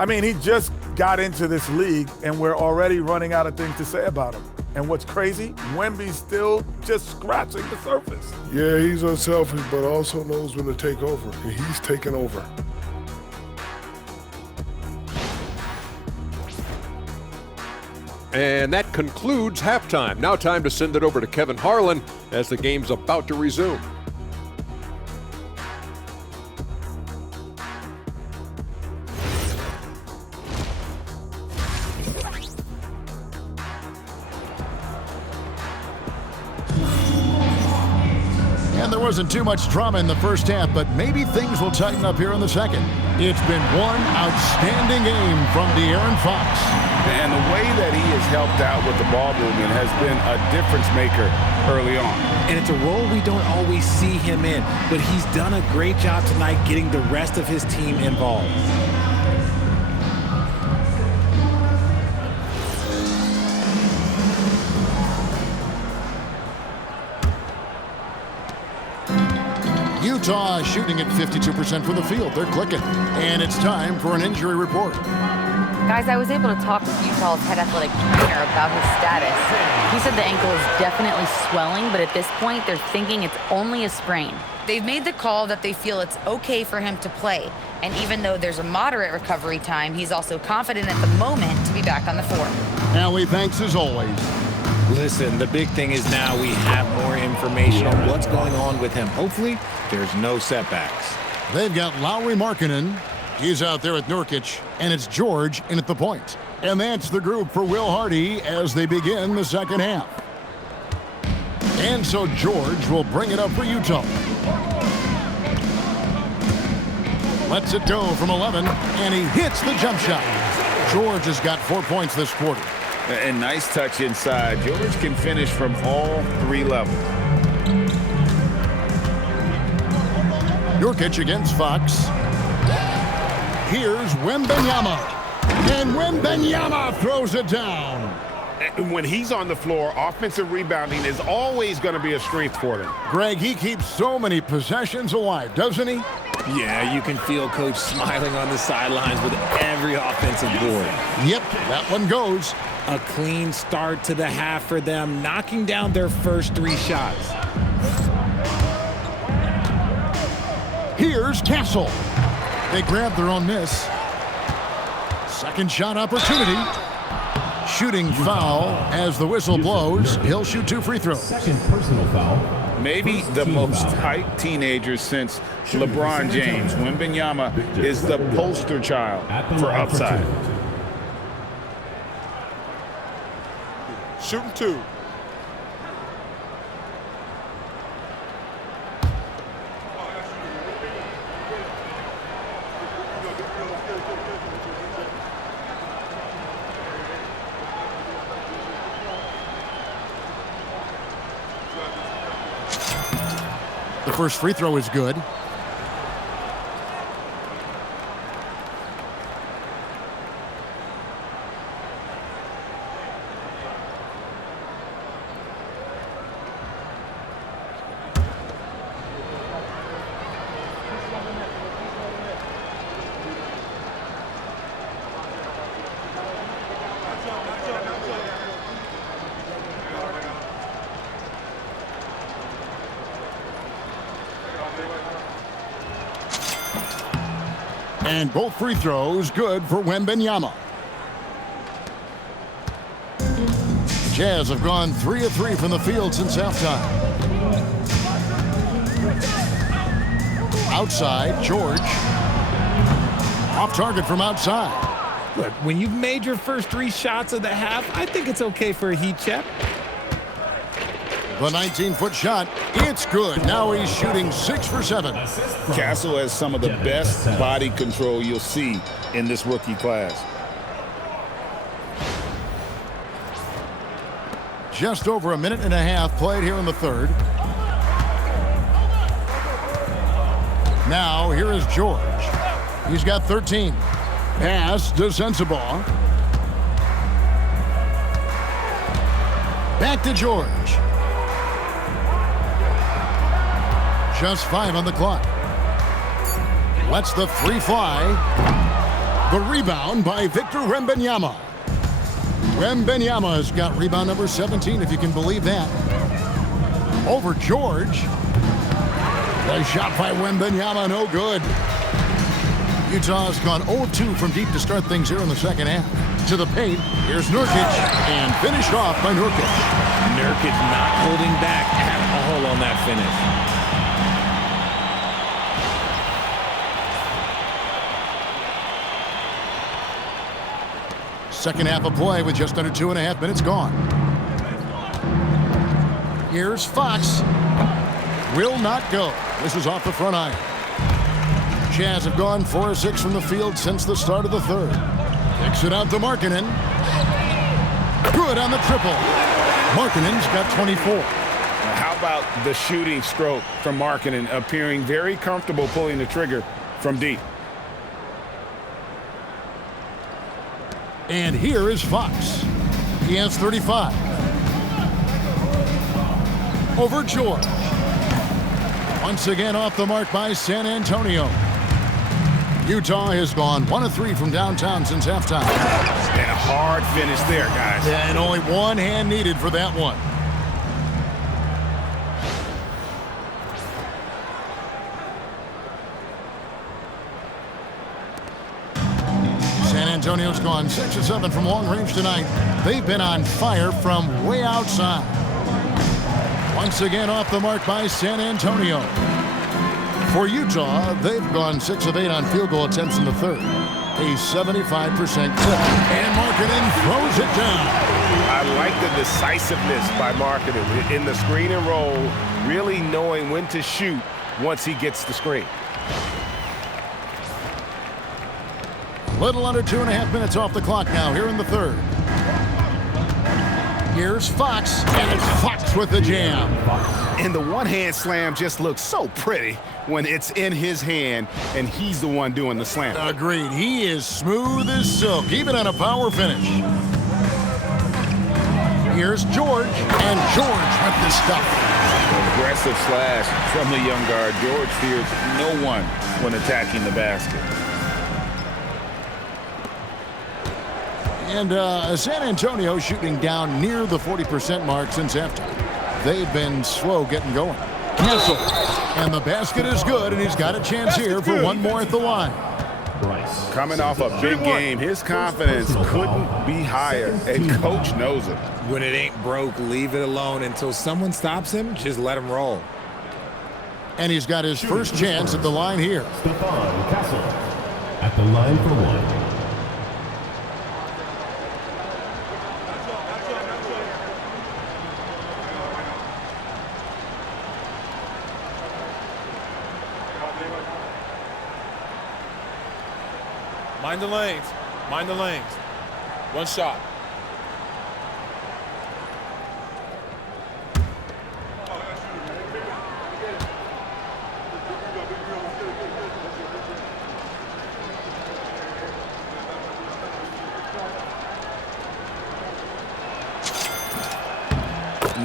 I mean, he just got into this league, and we're already running out of things to say about him. And what's crazy, Wemby's still just scratching the surface. Yeah, he's unselfish, but also knows when to take over. And he's taking over. And that concludes halftime. Now time to send it over to Kevin Harlan as the game's about to resume. And there wasn't too much drama in the first half, but maybe things will tighten up here in the second. It's been one outstanding game from De'Aaron Fox. And the way that he has helped out with the ball movement has been a difference maker early on. And it's a role we don't always see him in, but he's done a great job tonight getting the rest of his team involved. Utah shooting at 52% from the field. They're clicking. And it's time for an injury report. Guys, I was able to talk with Utah's head athletic trainer about his status. He said the ankle is definitely swelling, but at this point, they're thinking it's only a sprain. They've made the call that they feel it's okay for him to play. And even though there's a moderate recovery time, he's also confident at the moment to be back on the floor. Allie, thanks as always. Listen, the big thing is now we have more information on what's going on with him. Hopefully, there's no setbacks. They've got Lauri Markkanen. He's out there with Nurkic, and it's George in at the point. And that's the group for Will Hardy as they begin the second half. And so George will bring it up for Utah. Lets it go from 11, and he hits the jump shot. George has got 4 points this quarter. And nice touch inside. George can finish from all 3 levels. Nurkic against Fox. Here's Wembanyama. And Wembanyama throws it down. When he's on the floor, offensive rebounding is always going to be a strength for them. Greg, he keeps so many possessions alive, doesn't he? Yeah, you can feel Coach smiling on the sidelines with every offensive board. Yep, that one goes. A clean start to the half for them, knocking down their first 3 shots. Here's Castle. They grab their own miss. Second shot opportunity. Shooting foul as the whistle blows. He'll shoot 2 free throws. Second personal foul. Maybe the most hyped teenager since LeBron James. Wembanyama is the poster child for upside. Shooting 2. The first free throw is good. And both free throws good for Wembanyama. Jazz have gone 3 of 3 from the field since halftime. Outside, George. Off target from outside. Look, when you've made your first 3 shots of the half, I think it's okay for a heat check. The 19-foot shot, it's good. Now he's shooting 6 for 7. Castle has some of the best body control you'll see in this rookie class. Just over a minute and a half played here in the third. Now here is George. He's got 13. Pass to Sensabaugh. Back to George. Just 5 on the clock. Lets the 3 fly. The rebound by Victor Wembanyama. Wembanyama has got rebound number 17, if you can believe that. Over George. The shot by Wembanyama, no good. Utah's gone 0-2 from deep to start things here in the second half. To the paint, here's Nurkic, and finished off by Nurkic. Nurkic not holding back at all on that finish. Second half of play with just under 2.5 minutes gone. Here's Fox. Will not go. This is off the front iron. Jazz have gone 4 of 6 from the field since the start of the third. Kicks it out to Markkanen. Good on the triple. Markkanen's got 24. How about the shooting stroke from Markkanen, appearing very comfortable pulling the trigger from deep. And here is Fox. He has 35. Over George. Once again off the mark by San Antonio. Utah has gone 1 of 3 from downtown since halftime. And a hard finish there, guys. And only one hand needed for that one. San Antonio's gone 6 of 7 from long range tonight. They've been on fire from way outside. Once again off the mark by San Antonio. For Utah, they've gone 6 of 8 on field goal attempts in the third. A 75% clip. And Markkanen throws it down. I like the decisiveness by Markkanen in the screen and roll, really knowing when to shoot once he gets the screen. Little under 2.5 minutes off the clock now here in the third. Here's Fox, and it's Fox with the jam. And the one-hand slam just looks so pretty when it's in his hand and he's the one doing the slam. Agreed. He is smooth as silk, even on a power finish. Here's George, and George with the stuff. Aggressive slash from the young guard. George fears no one when attacking the basket. And San Antonio shooting down near the 40% mark since halftime. They've been slow getting going. Castle, and the basket is good, and he's got a chance here for one more at the line. Coming off a big game, his confidence couldn't be higher, and coach knows it. When it ain't broke, leave it alone until someone stops him. Just let him roll. And he's got his first chance at the line here. Stephon Castle at the line for one. Mind the lanes. Mind the lanes. One shot.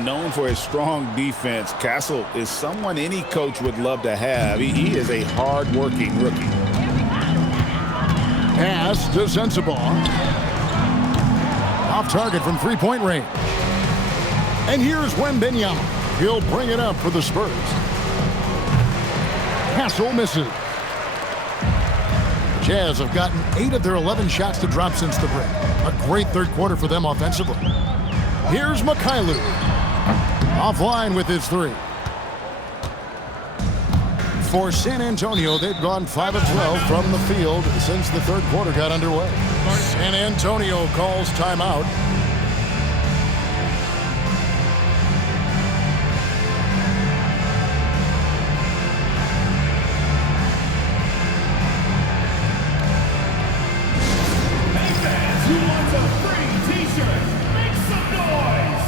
Known for his strong defense, Castle is someone any coach would love to have. He is a hard-working rookie. Pass to Sensabaugh. Off target from three-point range. And here's Wembanyama. He'll bring it up for the Spurs. Castle misses. Jazz have gotten 8 of their 11 shots to drop since the break. A great third quarter for them offensively. Here's Mikhailuk. Offline with his three. For San Antonio, they've gone 5 of 12 from the field since the third quarter got underway. San Antonio calls timeout. Hey fans, who wants a free t-shirt? Make some noise!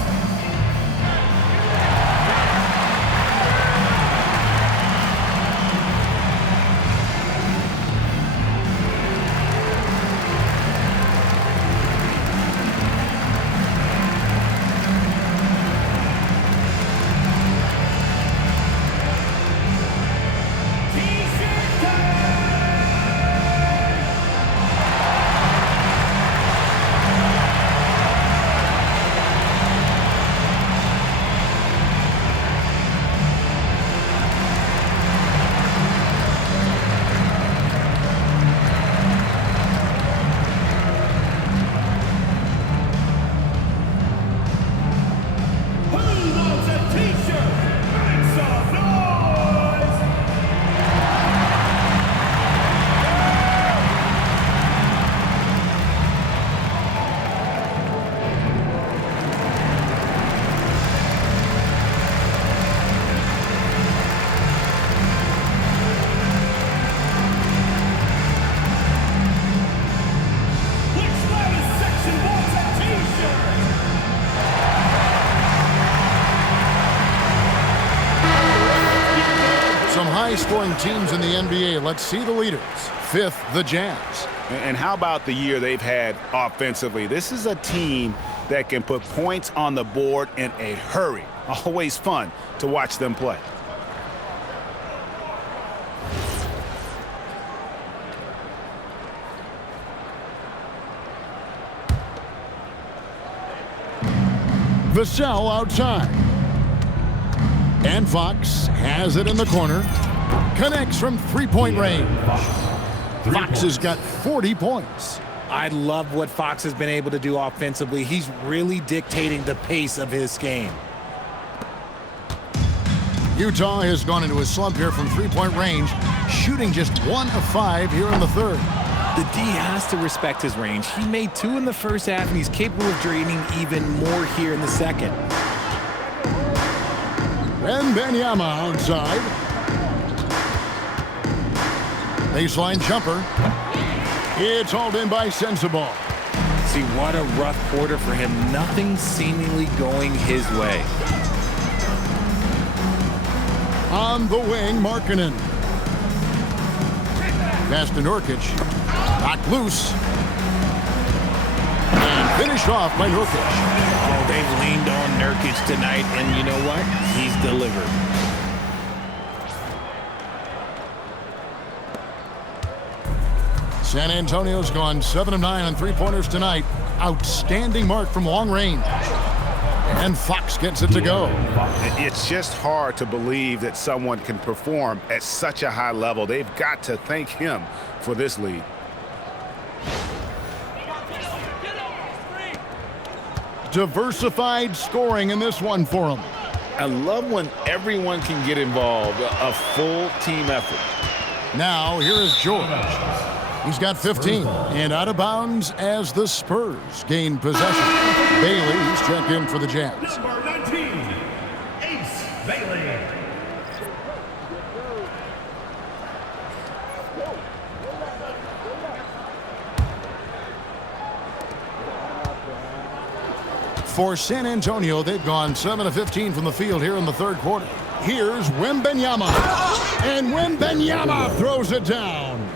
High-scoring teams in the NBA. Let's see the leaders. 5th, the Jazz. And how about the year they've had offensively? This is a team that can put points on the board in a hurry. Always fun to watch them play. Vassell outside. And Fox has it in the corner. Connects from three-point range. Fox has got 40 points. I love what Fox has been able to do offensively. He's really dictating the pace of his game. Utah has gone into a slump here from three-point range, shooting just 1 of 5 here in the third. The D has to respect his range. He made 2 in the first half, and he's capable of draining even more here in the second. Wembanyama outside. Baseline jumper. It's hauled in by Sensabaugh. See, what a rough quarter for him. Nothing seemingly going his way. On the wing, Markkanen. Pass to Nurkic. Knocked loose. And finished off by Nurkic. Oh, they've leaned on Nurkic tonight, and you know what? He's delivered. San Antonio's gone 7 of 9 on three-pointers tonight. Outstanding mark from long range. And Fox gets it to go. It's just hard to believe that someone can perform at such a high level. They've got to thank him for this lead. Diversified scoring in this one for him. I love when everyone can get involved, a full team effort. Now, here is George. He's got 15 and out of bounds as the Spurs gain possession. Bailey's checked in for the Jazz. Number 19, Ace Bailey. For San Antonio, they've gone 7 of 15 from the field here in the third quarter. Here's Wembanyama. And Wembanyama throws it down.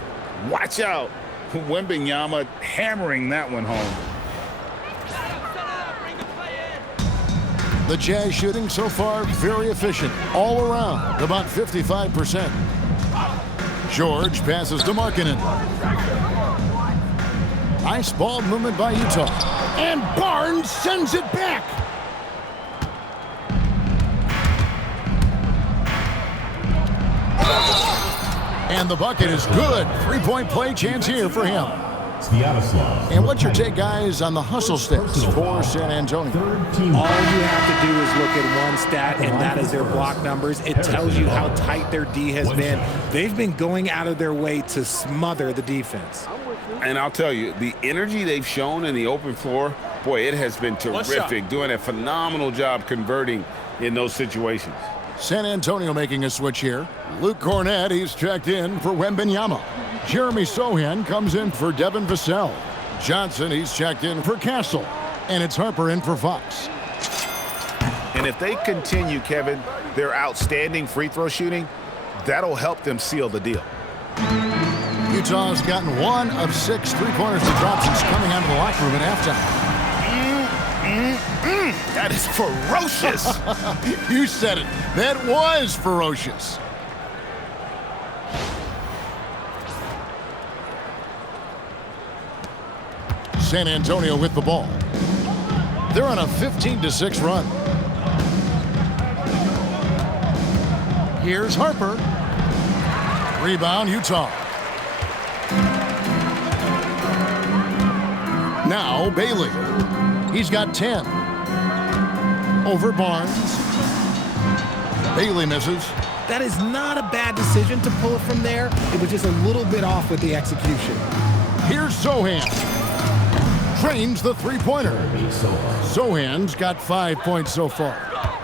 Watch out. Wembanyama hammering that one home. The Jazz shooting so far very efficient all around, about 55%. George passes to Markkanen. Nice ball movement by Utah. And Barnes sends it back. And the bucket is good. Three-point play chance here for him. And what's your take, guys, on the hustle stats for San Antonio? All you have to do is look at one stat, and that is their block numbers. It tells you how tight their D has been. They've been going out of their way to smother the defense. And I'll tell you, the energy they've shown in the open floor, boy, it has been terrific. Doing a phenomenal job converting in those situations. San Antonio making a switch here. Luke Cornett, he's checked in for Wembanyama. Jeremy Sohan comes in for Devin Vassell. Johnson, he's checked in for Castle. And it's Harper in for Fox. And if they continue, Kevin, their outstanding free throw shooting, that'll help them seal the deal. Utah's gotten 1 of 6 three-pointers to drop since coming out of the locker room at halftime. That is ferocious. You said it. That was ferocious. San Antonio with the ball. They're on a 15-6 run. Here's Harper. Rebound, Utah. Now Bailey. He's got 10. Over Barnes. Bailey misses. That is not a bad decision to pull it from there. It was just a little bit off with the execution. Here's Sohan. Trains the three-pointer. Sohan's got 5 points so far.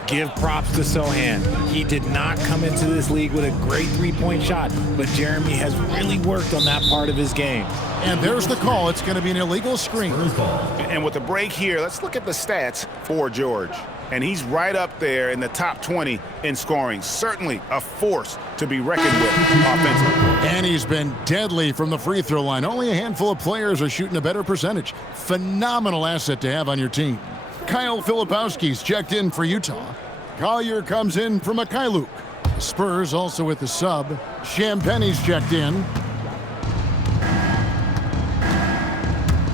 Give props to Sohan. He did not come into this league with a great three-point shot, but Jeremy has really worked on that part of his game. And there's the call. It's going to be an illegal screen. And with the break here, let's look at the stats for George. And he's right up there in the top 20 in scoring. Certainly a force to be reckoned with offensively. And he's been deadly from the free throw line. Only a handful of players are shooting a better percentage. Phenomenal asset to have on your team. Kyle Filipowski's checked in for Utah. Collier comes in for Mikhailuk. Spurs also with the sub. Champagne's checked in.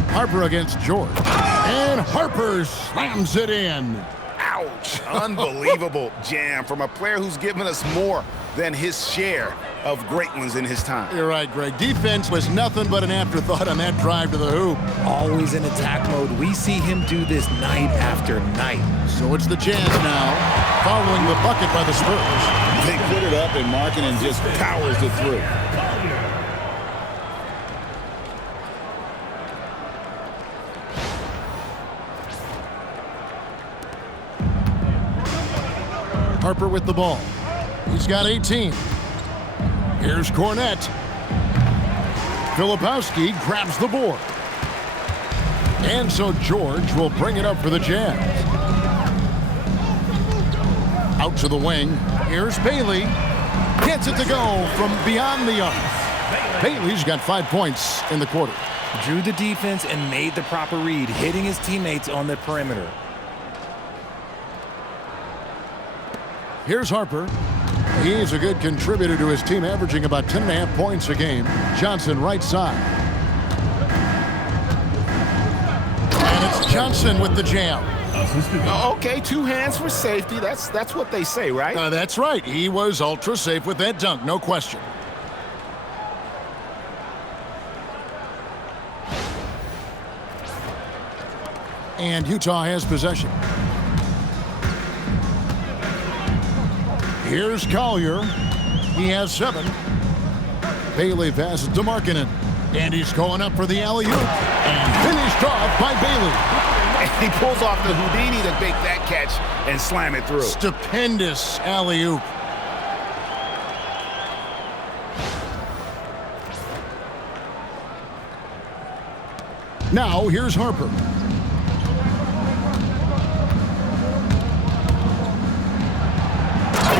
Harper against George. And Harper slams it in. Ouch. Unbelievable jam from a player who's given us more than his share of great ones in his time. You're right, Greg. Defense was nothing but an afterthought on that drive to the hoop. Always in attack mode. We see him do this night after night. So it's the Jazz now, following the bucket by the Spurs. They put it up and Markkanen just powers it through. Harper with the ball. He's got 18. Here's Cornett. Filipowski grabs the board. And so George will bring it up for the Jazz. Out to the wing. Here's Bailey. Gets it to go from beyond the arc. Bailey's got 5 points in the quarter. Drew the defense and made the proper read, hitting his teammates on the perimeter. Here's Harper. He's a good contributor to his team, averaging about 10.5 points a game. Johnson right side. And it's Johnson with the jam. Okay, 2 hands for safety. That's what they say, right? That's right. He was ultra safe with that dunk, no question. And Utah has possession. Here's Collier. He has 7. Bailey passes to Markkanen. And he's going up for the alley-oop. And finished off by Bailey. And he pulls off the Houdini to make that catch and slam it through. Stupendous alley-oop. Now here's Harper.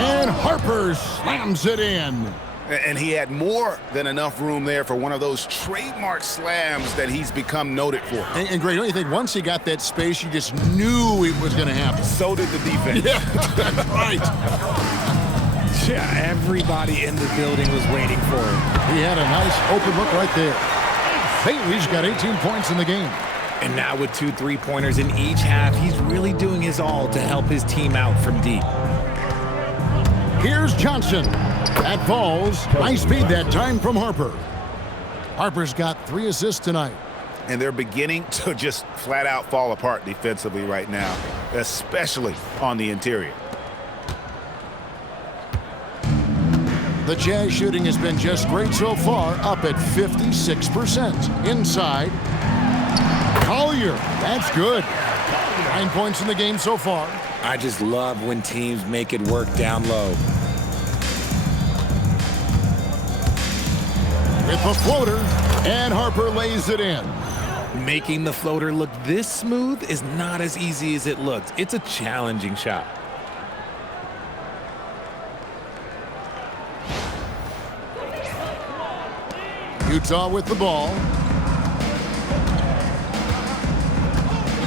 And Harper slams it in. And he had more than enough room there for one of those trademark slams that he's become noted for. And Greg, don't you think once he got that space, you just knew it was going to happen? So did the defense. Yeah, right. Yeah, everybody in the building was waiting for him. He had a nice open look right there. Bailey's got 18 points in the game. And now with 2 3-pointers in each half, he's really doing his all to help his team out from deep. Here's Johnson. That falls. Nice feed that time from Harper. Harper's got 3 assists tonight. And they're beginning to just flat out fall apart defensively right now, especially on the interior. The Jazz shooting has been just great so far, up at 56%. Inside. Collier. That's good. 9 points in the game so far. I just love when teams make it work down low. With the floater, and Harper lays it in. Making the floater look this smooth is not as easy as it looks. It's a challenging shot. Utah with the ball.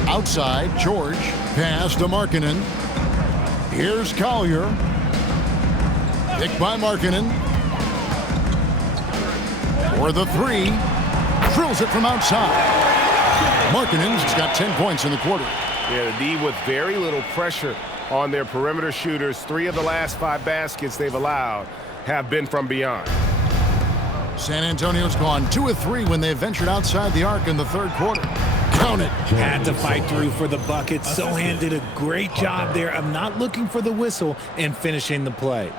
Outside, George. Pass to Markkanen. Here's Collier. Picked by Markkanen. For the 3. Drills it from outside. Markkanen's got 10 points in the quarter. Yeah, the D with very little pressure on their perimeter shooters. 3 of the last 5 baskets they've allowed have been from beyond. San Antonio's gone 2 of 3 when they ventured outside the arc in the 3rd quarter. Count it. Had to fight through for the bucket. Sohan did a great job there of not looking for the whistle and finishing the play.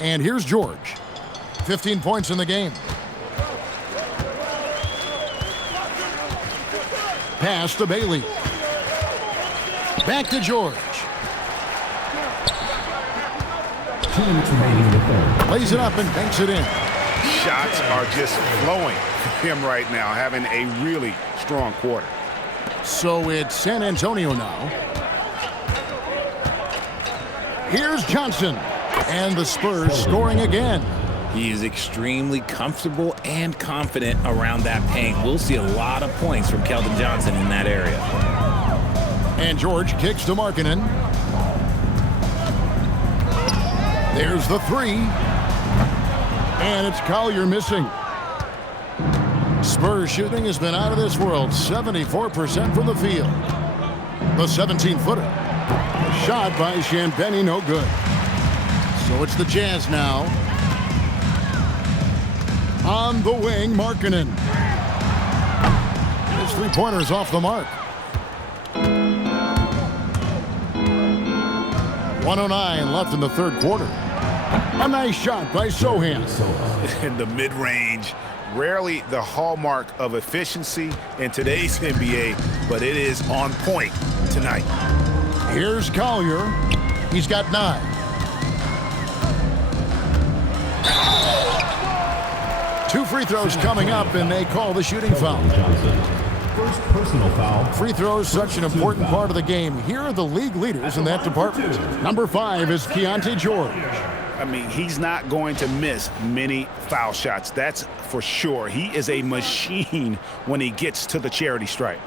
And here's George. 15 points in the game. Pass to Bailey. Back to George. Lays it up and banks it in. Shots are just flowing for him right now, having a really strong quarter. So it's San Antonio now. Here's Johnson. And the Spurs scoring again. He is extremely comfortable and confident around that paint. We'll see a lot of points from Keldon Johnson in that area. And George kicks to Markkanen. There's the 3. And it's Collier missing. Spurs shooting has been out of this world. 74% from the field. The 17-footer. Shot by Shambeni, no good. So it's the Jazz now. On the wing, Markkanen. His 3-pointer's off the mark. 1:09 left in the 3rd quarter. A nice shot by Sohan. In the mid-range, rarely the hallmark of efficiency in today's NBA, but it is on point tonight. Here's Collier. He's got 9. Two free throws coming up, and they call the shooting foul. First personal foul. Free throws, such an important part of the game. Here are the league leaders in that department. Number 5 is Keontae George. I mean, he's not going to miss many foul shots. That's for sure. He is a machine when he gets to the charity stripe.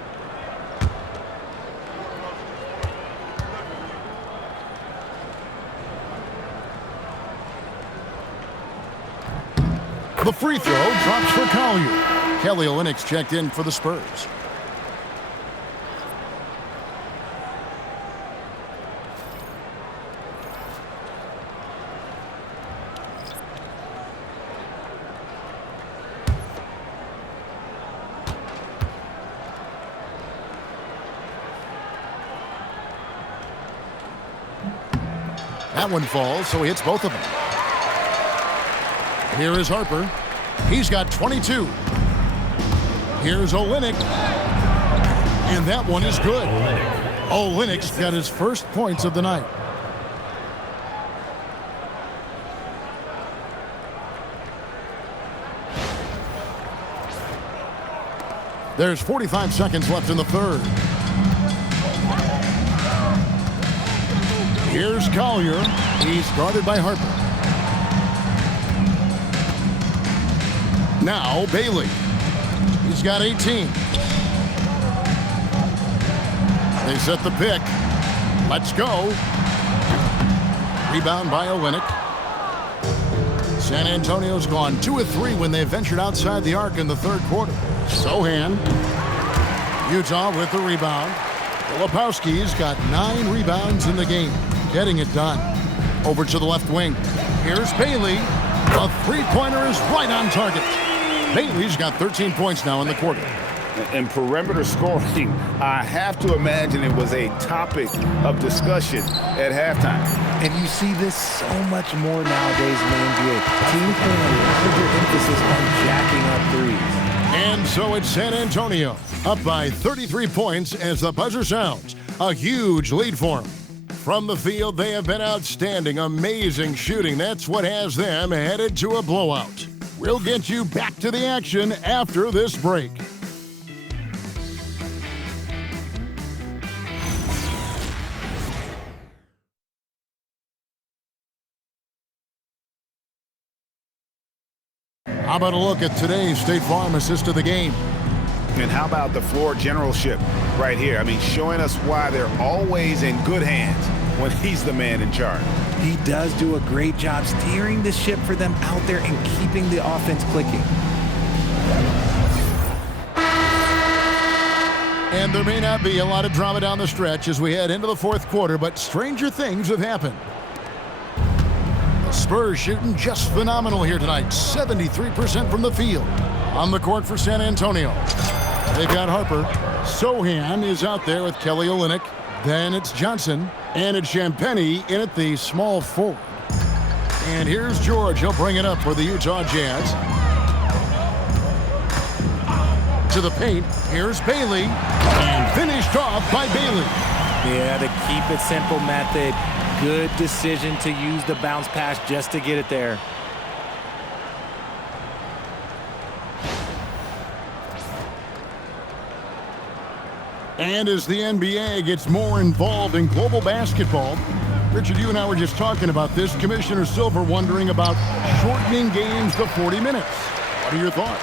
The free throw drops for Collier. Kelly Olynyk checked in for the Spurs. That one falls, so he hits both of them. Here is Harper. He's got 22. Here's Olynyk. And that one is good. Olynyk's got his first points of the night. There's 45 seconds left in the third. Here's Collier. He's guarded by Harper. Now Bailey. He's got 18. They set the pick. Let's go. Rebound by Olynyk. San Antonio's gone 2 of 3 when they ventured outside the arc in the third quarter. Sohan. Utah with the rebound. Filipowski's got 9 rebounds in the game. Getting it done. Over to the left wing. Here's Bailey. A three-pointer is right on target. Bailey's got 13 points now in the quarter. And perimeter scoring, I have to imagine it was a topic of discussion at halftime. And you see this so much more nowadays in the NBA. Teams putting a larger emphasis on jacking up threes. And so it's San Antonio, up by 33 points as the buzzer sounds. A huge lead for them. From the field, they have been outstanding, amazing shooting. That's what has them headed to a blowout. We'll get you back to the action after this break. How about a look at today's State Farm assist of the game? And how about the floor generalship right here? I mean, showing us why they're always in good hands when he's the man in charge. He does do a great job steering the ship for them out there and keeping the offense clicking. And there may not be a lot of drama down the stretch as we head into the fourth quarter, but stranger things have happened. The Spurs shooting just phenomenal here tonight, 73% from the field. On the court for San Antonio, they've got Harper. Sohan is out there with Kelly Olynyk. Then it's Johnson. And it's Champagnie in at the small forward. And here's George. He'll bring it up for the Utah Jazz. To the paint. Here's Bailey. And finished off by Bailey. Yeah, the keep it simple method. Good decision to use the bounce pass just to get it there. And as the NBA gets more involved in global basketball, Richard, you and I were just talking about this. Commissioner Silver wondering about shortening games to 40 minutes. What are your thoughts?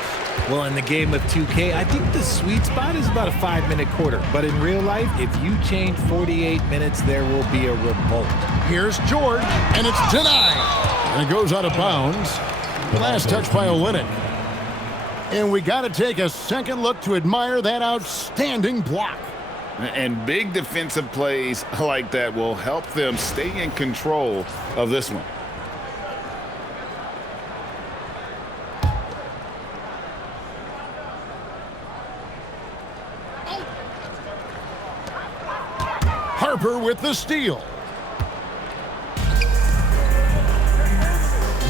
Well, in the game of 2K, I think the sweet spot is about a 5-minute quarter. But in real life, if you change 48 minutes, there will be a revolt. Here's George, and it's denied. And it goes out of bounds. The last touch by Olynyk. And we got to take a second look to admire that outstanding block. And big defensive plays like that will help them stay in control of this one. Harper with the steal.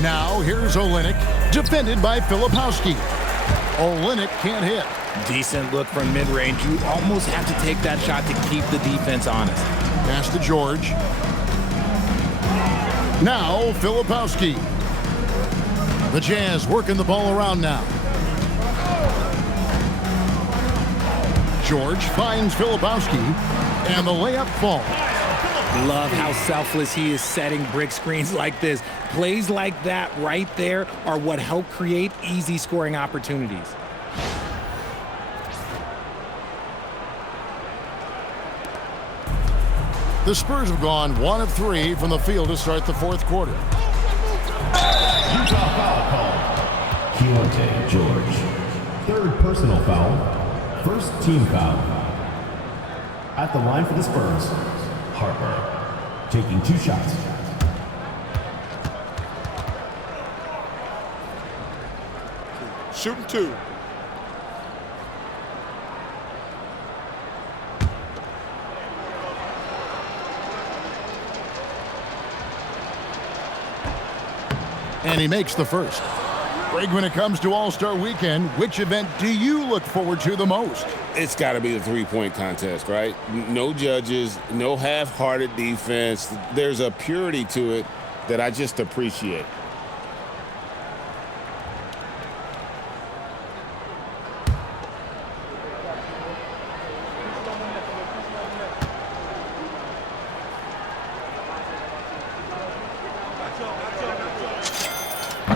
Now here's Olynyk, defended by Filipowski. Olynyk can't hit. Decent look from mid-range. You almost have to take that shot to keep the defense honest. Pass to George. Now, Filipowski. The Jazz working the ball around now. George finds Filipowski, and the layup falls. Love how selfless he is setting brick screens like this. Plays like that right there are what help create easy scoring opportunities. The Spurs have gone 1 of 3 from the field to start the fourth quarter. Utah foul call. Keontae George. Third personal foul. First team foul. At the line for the Spurs, Harper. Taking 2 shots. Shooting 2. And he makes the first. Greg, when it comes to All-Star Weekend, which event do you look forward to the most? It's got to be the three-point contest, right? No judges, no half-hearted defense. There's a purity to it that I just appreciate.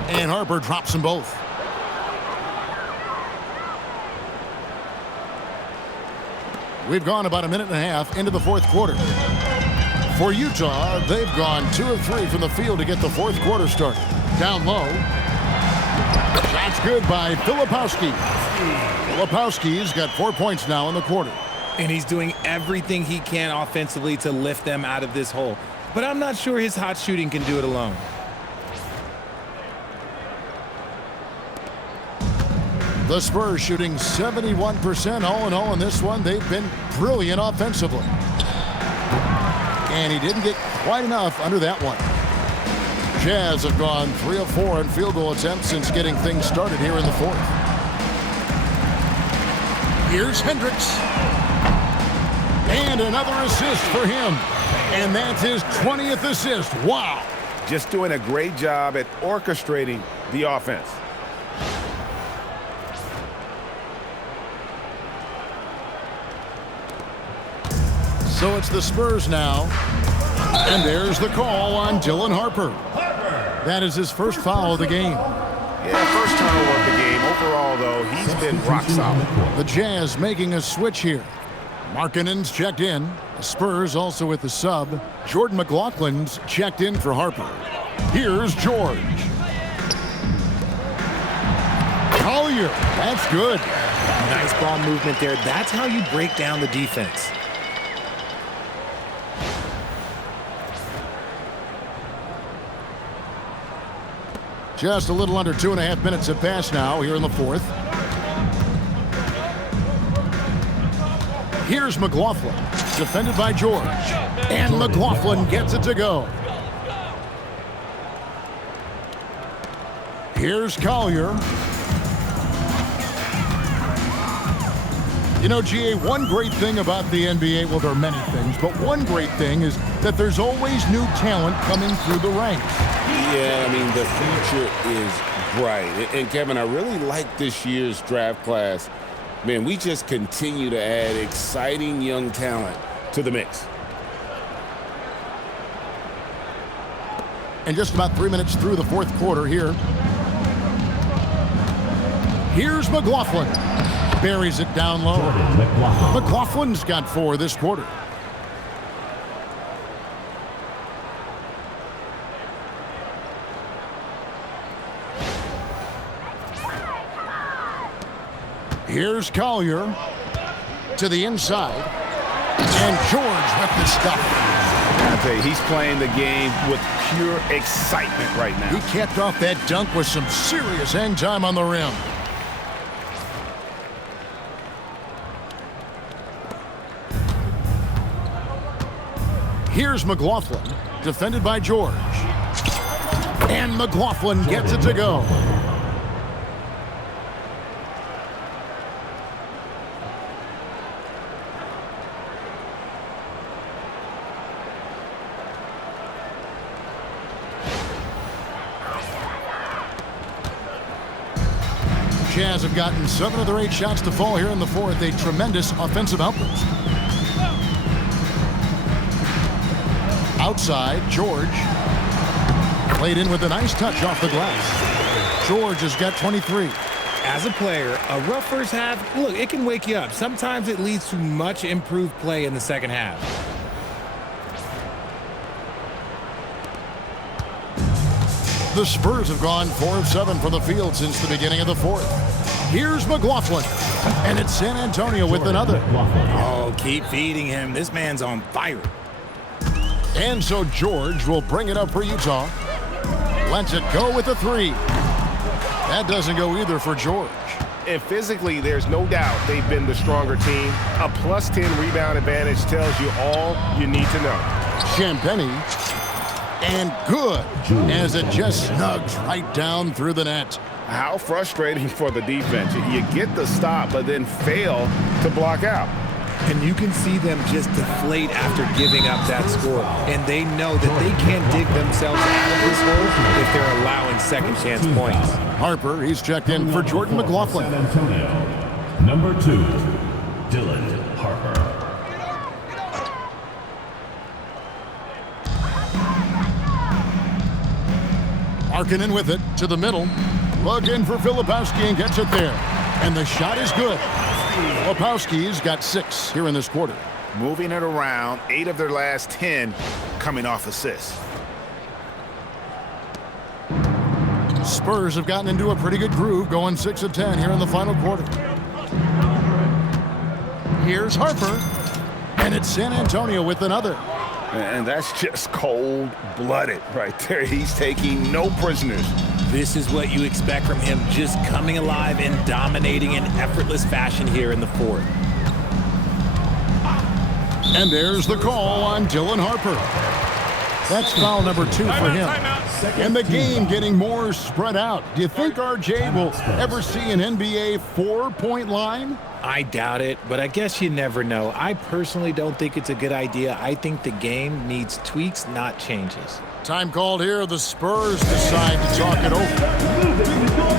And Harper drops them both. We've gone about a minute and a half into the fourth quarter. For Utah, they've gone 2 of 3 from the field to get the fourth quarter started. Down low. Shot's good by Filipowski. Filipowski's got 4 points now in the quarter. And he's doing everything he can offensively to lift them out of this hole. But I'm not sure his hot shooting can do it alone. The Spurs shooting 71% all in all in this one. They've been brilliant offensively. And he didn't get quite enough under that one. Jazz have gone 3 of 4 on field goal attempts since getting things started here in the fourth. Here's Hendricks. And another assist for him. And that's his 20th assist. Wow. Just doing a great job at orchestrating the offense. So it's the Spurs now. And there's the call on Dylan Harper. That is his first foul of the game. Yeah, first turnover of the game. Overall, though, he's been rock solid. The Jazz making a switch here. Markkanen's checked in. The Spurs also with the sub. Jordan McLaughlin's checked in for Harper. Here's George. Collier, that's good. Nice ball movement there. That's how you break down the defense. Just a little under 2.5 minutes have passed now here in the fourth. Here's McLaughlin, defended by George. And McLaughlin gets it to go. Here's Collier. You know, GA, one great thing about the NBA, well, there are many things, but one great thing is that there's always new talent coming through the ranks. Yeah, I mean, the future is bright. And, Kevin, I really like this year's draft class. Man, we just continue to add exciting young talent to the mix. And just about 3 minutes through the fourth quarter here. Here's McLaughlin. Buries it down low. McLaughlin's got 4 this quarter. Here's Collier to the inside. And George with the stuff. I tell you, he's playing the game with pure excitement right now. He capped off that dunk with some serious hang time on the rim. Here's McLaughlin, defended by George. And McLaughlin gets it to go. Jazz have gotten 7 of their 8 shots to fall here in the fourth. A tremendous offensive outburst. Outside, George. Played in with a nice touch off the glass. George has got 23. As a player, a rough first half, look, it can wake you up. Sometimes it leads to much improved play in the second half. The Spurs have gone 4 of 7 from the field since the beginning of the fourth. Here's McLaughlin, and it's San Antonio with another. Oh, keep feeding him. This man's on fire. And so George will bring it up for Utah. Lets it go with a 3. That doesn't go either for George. And physically, there's no doubt they've been the stronger team. A plus 10 rebound advantage tells you all you need to know. Champagny, and good, as it just snugs right down through the net. How frustrating for the defense. You get the stop, but then fail to block out. And you can see them just deflate after giving up that score. And they know that they can't dig themselves out of this hole if they're allowing second chance points. Harper, he's checked in for Jordan McLaughlin. San Antonio, number 2, Dylan Harper. Markkanen with it to the middle. Looking for Filipowski and gets it there. And the shot is good. Filipowski's got 6 here in this quarter. Moving it around, 8 of their last 10 coming off assists. Spurs have gotten into a pretty good groove, going 6 of 10 here in the final quarter. Here's Harper, and it's San Antonio with another. And that's just cold-blooded right there. He's taking no prisoners. This is what you expect from him, just coming alive and dominating in effortless fashion here in the fourth. And there's the call on Dylan Harper. That's foul number 2 for him. And the game getting more spread out. Do you think RJ will ever see an NBA 4-point line? I doubt it, but I guess you never know. I personally don't think it's a good idea. I think the game needs tweaks, not changes. Time called here. The Spurs decide to talk it over.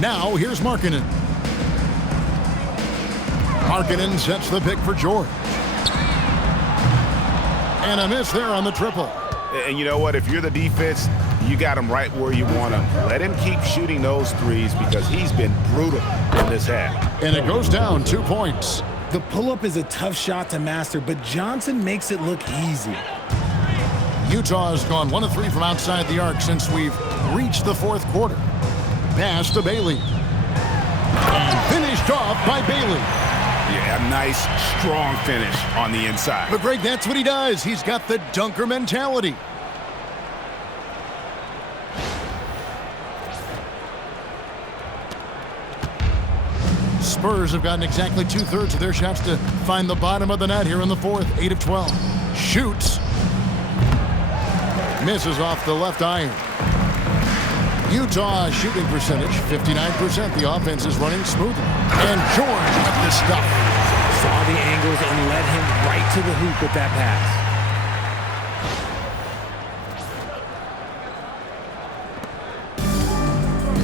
Now, here's Markkanen. Markkanen sets the pick for George. And a miss there on the triple. And you know what? If you're the defense, you got him right where you want him. Let him keep shooting those threes because he's been brutal in this half. And it goes down 2 points. The pull-up is a tough shot to master, but Johnson makes it look easy. Utah has gone 1 of 3 from outside the arc since we've reached the fourth quarter. Pass to Bailey. And finished off by Bailey. Yeah, a nice, strong finish on the inside. But Greg, that's what he does. He's got the dunker mentality. Spurs have gotten exactly 2/3 of their shots to find the bottom of the net here in the fourth. 8 of 12. Shoots. Misses off the left iron. Utah's shooting percentage, 59%. The offense is running smoothly. And George with the stuff. Saw the angles and led him right to the hoop with that pass.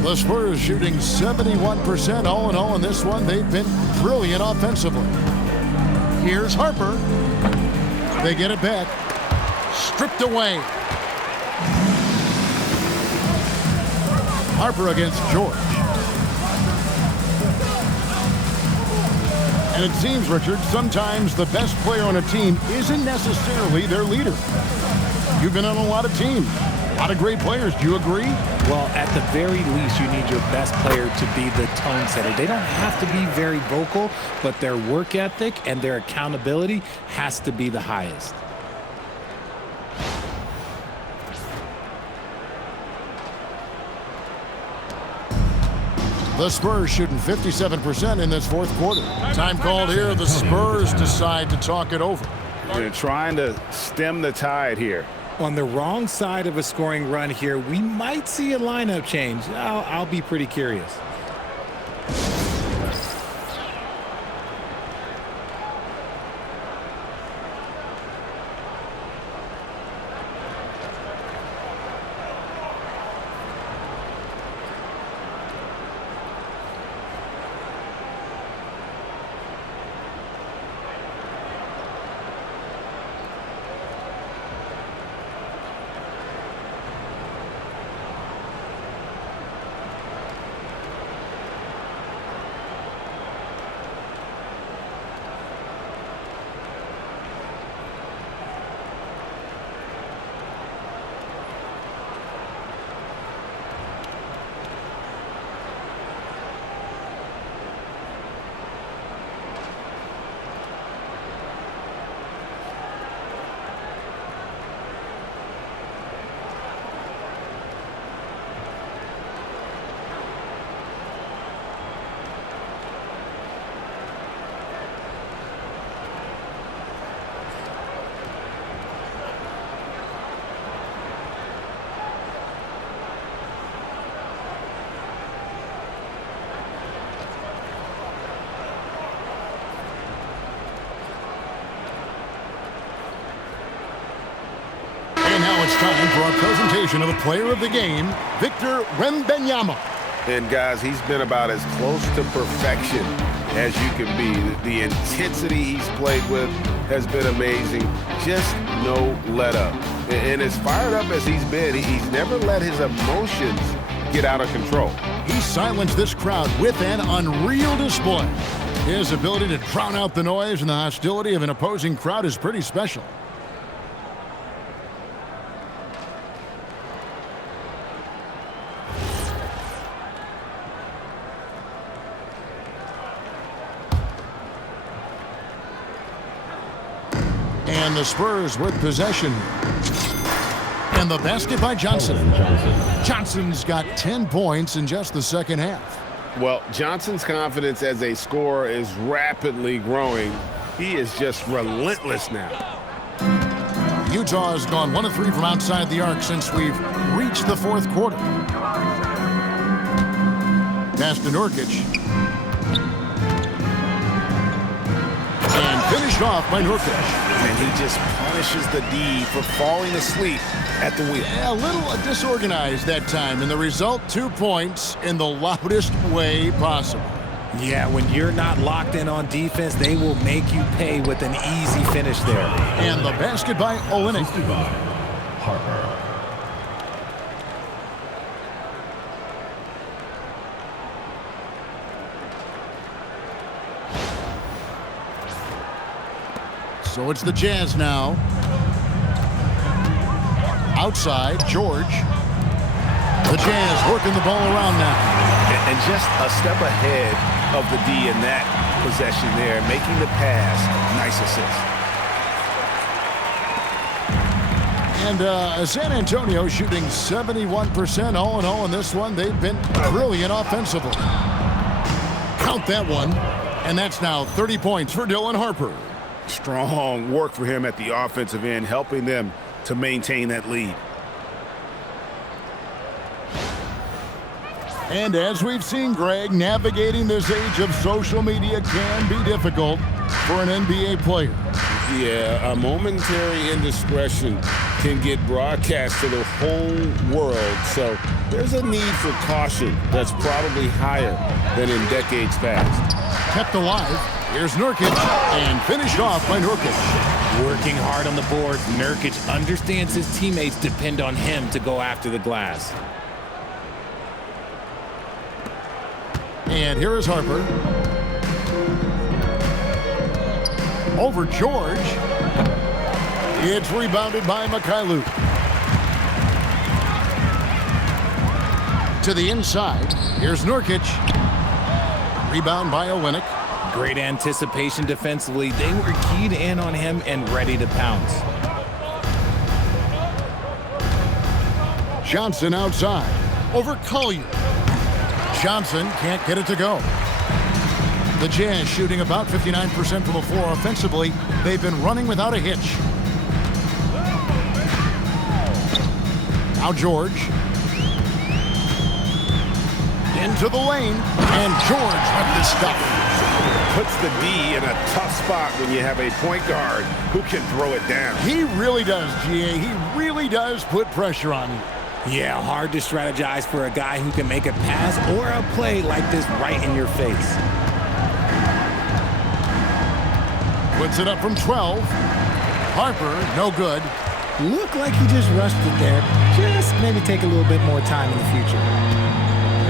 The Spurs shooting 71% all in all in this one. They've been brilliant offensively. Here's Harper. They get it back. Stripped away. Harper against George. And it seems, Richard, sometimes the best player on a team isn't necessarily their leader. You've been on a lot of teams. A lot of great players. Do you agree? Well, at the very least, you need your best player to be the tone setter. They don't have to be very vocal, but their work ethic and their accountability has to be the highest. The Spurs shooting 57% in this fourth quarter. Time called here. The Spurs decide to talk it over. They're trying to stem the tide here. On the wrong side of a scoring run here, we might see a lineup change. I'll be pretty curious. It's time for our presentation of the player of the game, Victor Wembanyama. And guys, he's been about as close to perfection as you can be. The intensity he's played with has been amazing. Just no let up. And as fired up as he's been, he's never let his emotions get out of control. He silenced this crowd with an unreal display. His ability to drown out the noise and the hostility of an opposing crowd is pretty special. And the Spurs with possession. And the basket by Johnson. Johnson's got 10 points in just the second half. Well, Johnson's confidence as a scorer is rapidly growing. He is just relentless now. Utah has gone 1 of 3 from outside the arc since we've reached the fourth quarter. Pass to Nurkic. And finished off by Nurkic. And he just punishes the D for falling asleep at the wheel. Yeah, a little disorganized that time, and the result, 2 points in the loudest way possible. Yeah, when you're not locked in on defense, they will make you pay with an easy finish there. And the basket by Olynyk. Harper. So it's the Jazz now. Outside, George. The Jazz working the ball around now. And just a step ahead of the D in that possession there, making the pass. Nice assist. And San Antonio shooting 71% all in all in this one. They've been brilliant offensively. Count that one. And that's now 30 points for Dylan Harper. Strong work for him at the offensive end, helping them to maintain that lead. And as we've seen, Greg, navigating this age of social media can be difficult for an NBA player. Yeah, a momentary indiscretion can get broadcast to the whole world. So there's a need for caution that's probably higher than in decades past. Kept alive. Here's Nurkic, and finished off by Nurkic. Working hard on the board, Nurkic understands his teammates depend on him to go after the glass. And here is Harper. Over George. It's rebounded by Mikhailu. To the inside. Here's Nurkic. Rebound by Olynyk. Great anticipation defensively. They were keyed in on him and ready to pounce. Johnson outside. Over Collier. Johnson can't get it to go. The Jazz shooting about 59% from the floor offensively. They've been running without a hitch. Now George. Into the lane. And George with the stuff. Puts the D in a tough spot when you have a point guard who can throw it down. He really does, GA. He really does put pressure on you. Yeah, hard to strategize for a guy who can make a pass or a play like this right in your face. Puts it up from 12. Harper, no good. Looked like he just rushed it there. Just maybe take a little bit more time in the future.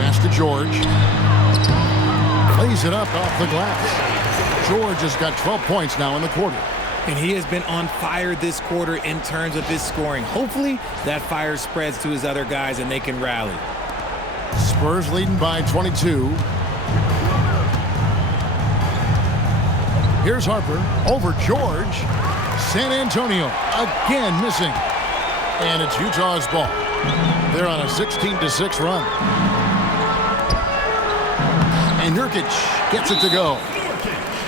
Pass to George. Lays it up off the glass. George has got 12 points now in the quarter. And he has been on fire this quarter in terms of his scoring. Hopefully, that fire spreads to his other guys and they can rally. Spurs leading by 22. Here's Harper over George. San Antonio again missing. And it's Utah's ball. They're on a 16-6 run. And Nurkic gets it to go.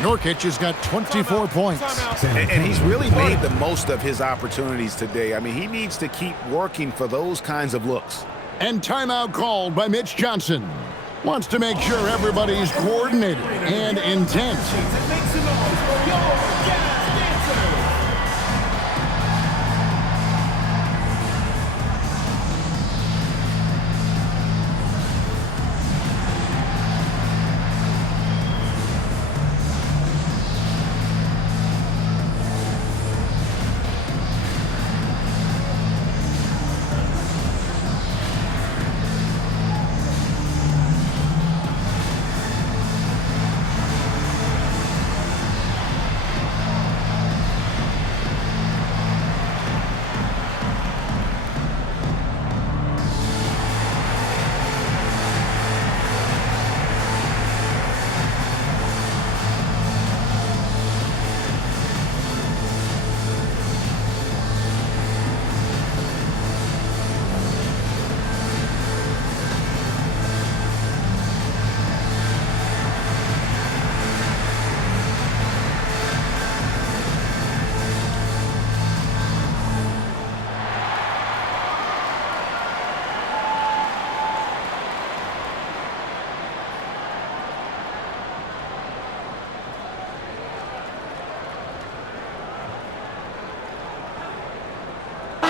Nurkic has got 24 points. And he's really made the most of his opportunities today. I mean, he needs to keep working for those kinds of looks. And timeout called by Mitch Johnson. Wants to make sure everybody's coordinated and intent.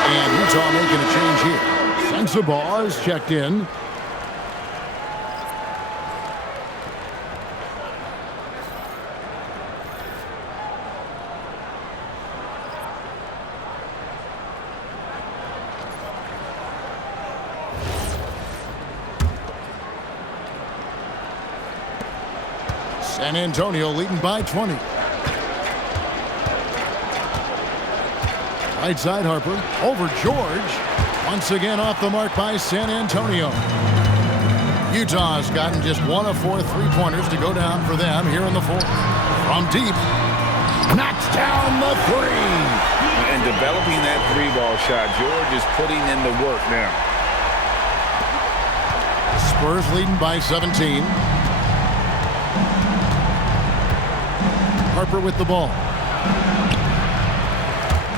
And Utah making a change here. Sensabaugh is checked in. San Antonio leading by 20. Right side Harper over George. Once again off the mark by San Antonio. Utah's gotten just 1 of 4 3-pointers to go down for them here in the fourth. From deep. Knocks down the three. And developing that three-ball shot, George is putting in the work now. Spurs leading by 17. Harper with the ball.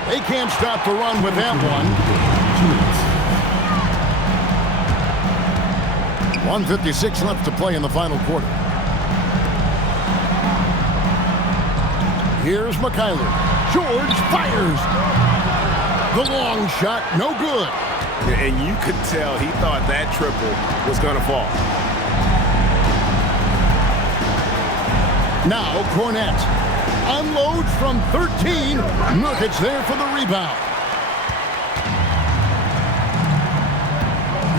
They can't stop the run with that one. 1:56 left to play in the final quarter. Here's McKyler. George fires. The long shot, no good. And you could tell he thought that triple was going to fall. Now Cornette unloads from 13. Nurkic there for the rebound.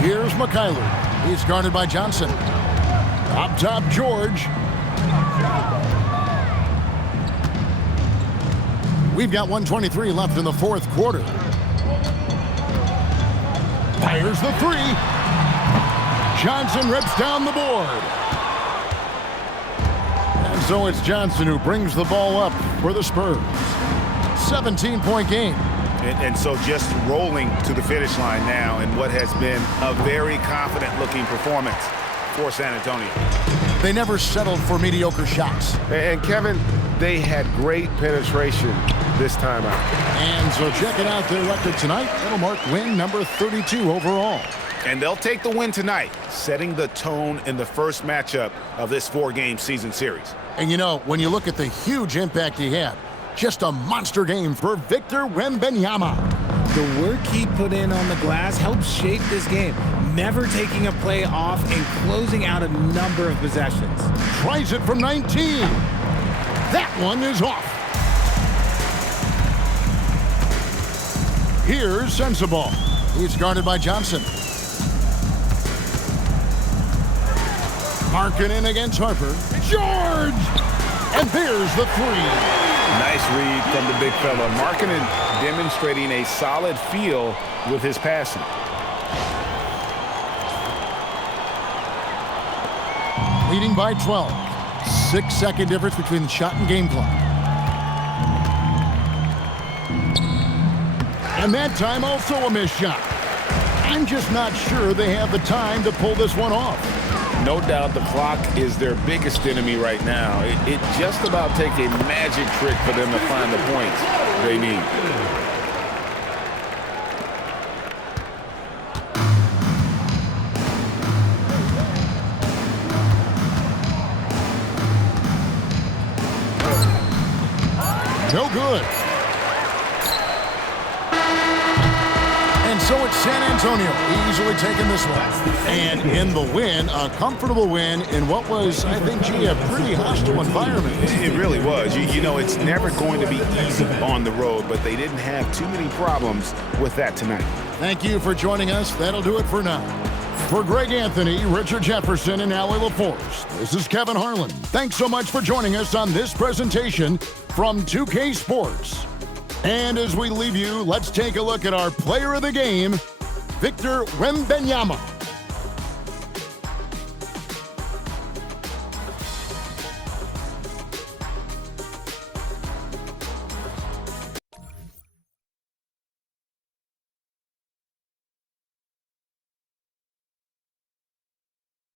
Here's McKyler. He's guarded by Johnson. Up top, George. We've got 1:23 left in the fourth quarter. Fires the three. Johnson rips down the board. And so it's Johnson who brings the ball up for the Spurs. 17-point game. And so just rolling to the finish line now in what has been a very confident-looking performance for San Antonio. They never settled for mediocre shots. And Kevin, they had great penetration this time out. And so checking out their record tonight, it'll mark win number 32 overall. And they'll take the win tonight, setting the tone in the first matchup of this 4-game season series. And you know, when you look at the huge impact he had, just a monster game for Victor Wembanyama. The work he put in on the glass helped shape this game, never taking a play off and closing out a number of possessions. Tries it from 19. That one is off. Here's Sensabaugh. He's guarded by Johnson. Marking in against Harper. George! And there's the three. Nice read from the big fella. Markkanen demonstrating a solid feel with his passing. Leading by 12. 6-second difference between the shot and game clock. And that time also a missed shot. I'm just not sure they have the time to pull this one off. No doubt the clock is their biggest enemy right now. It just about takes a magic trick for them to find the points they need. No good. And so it's San Antonio easily taking this one. And in the win, a comfortable win in what was, I think, a pretty hostile environment. It really was. You know, it's never going to be easy on the road, but they didn't have too many problems with that tonight. Thank you for joining us. That'll do it for now. For Greg Anthony, Richard Jefferson, and Allie LaForce, this is Kevin Harlan. Thanks so much for joining us on this presentation from 2K Sports. And as we leave you, let's take a look at our player of the game, Victor Wembanyama.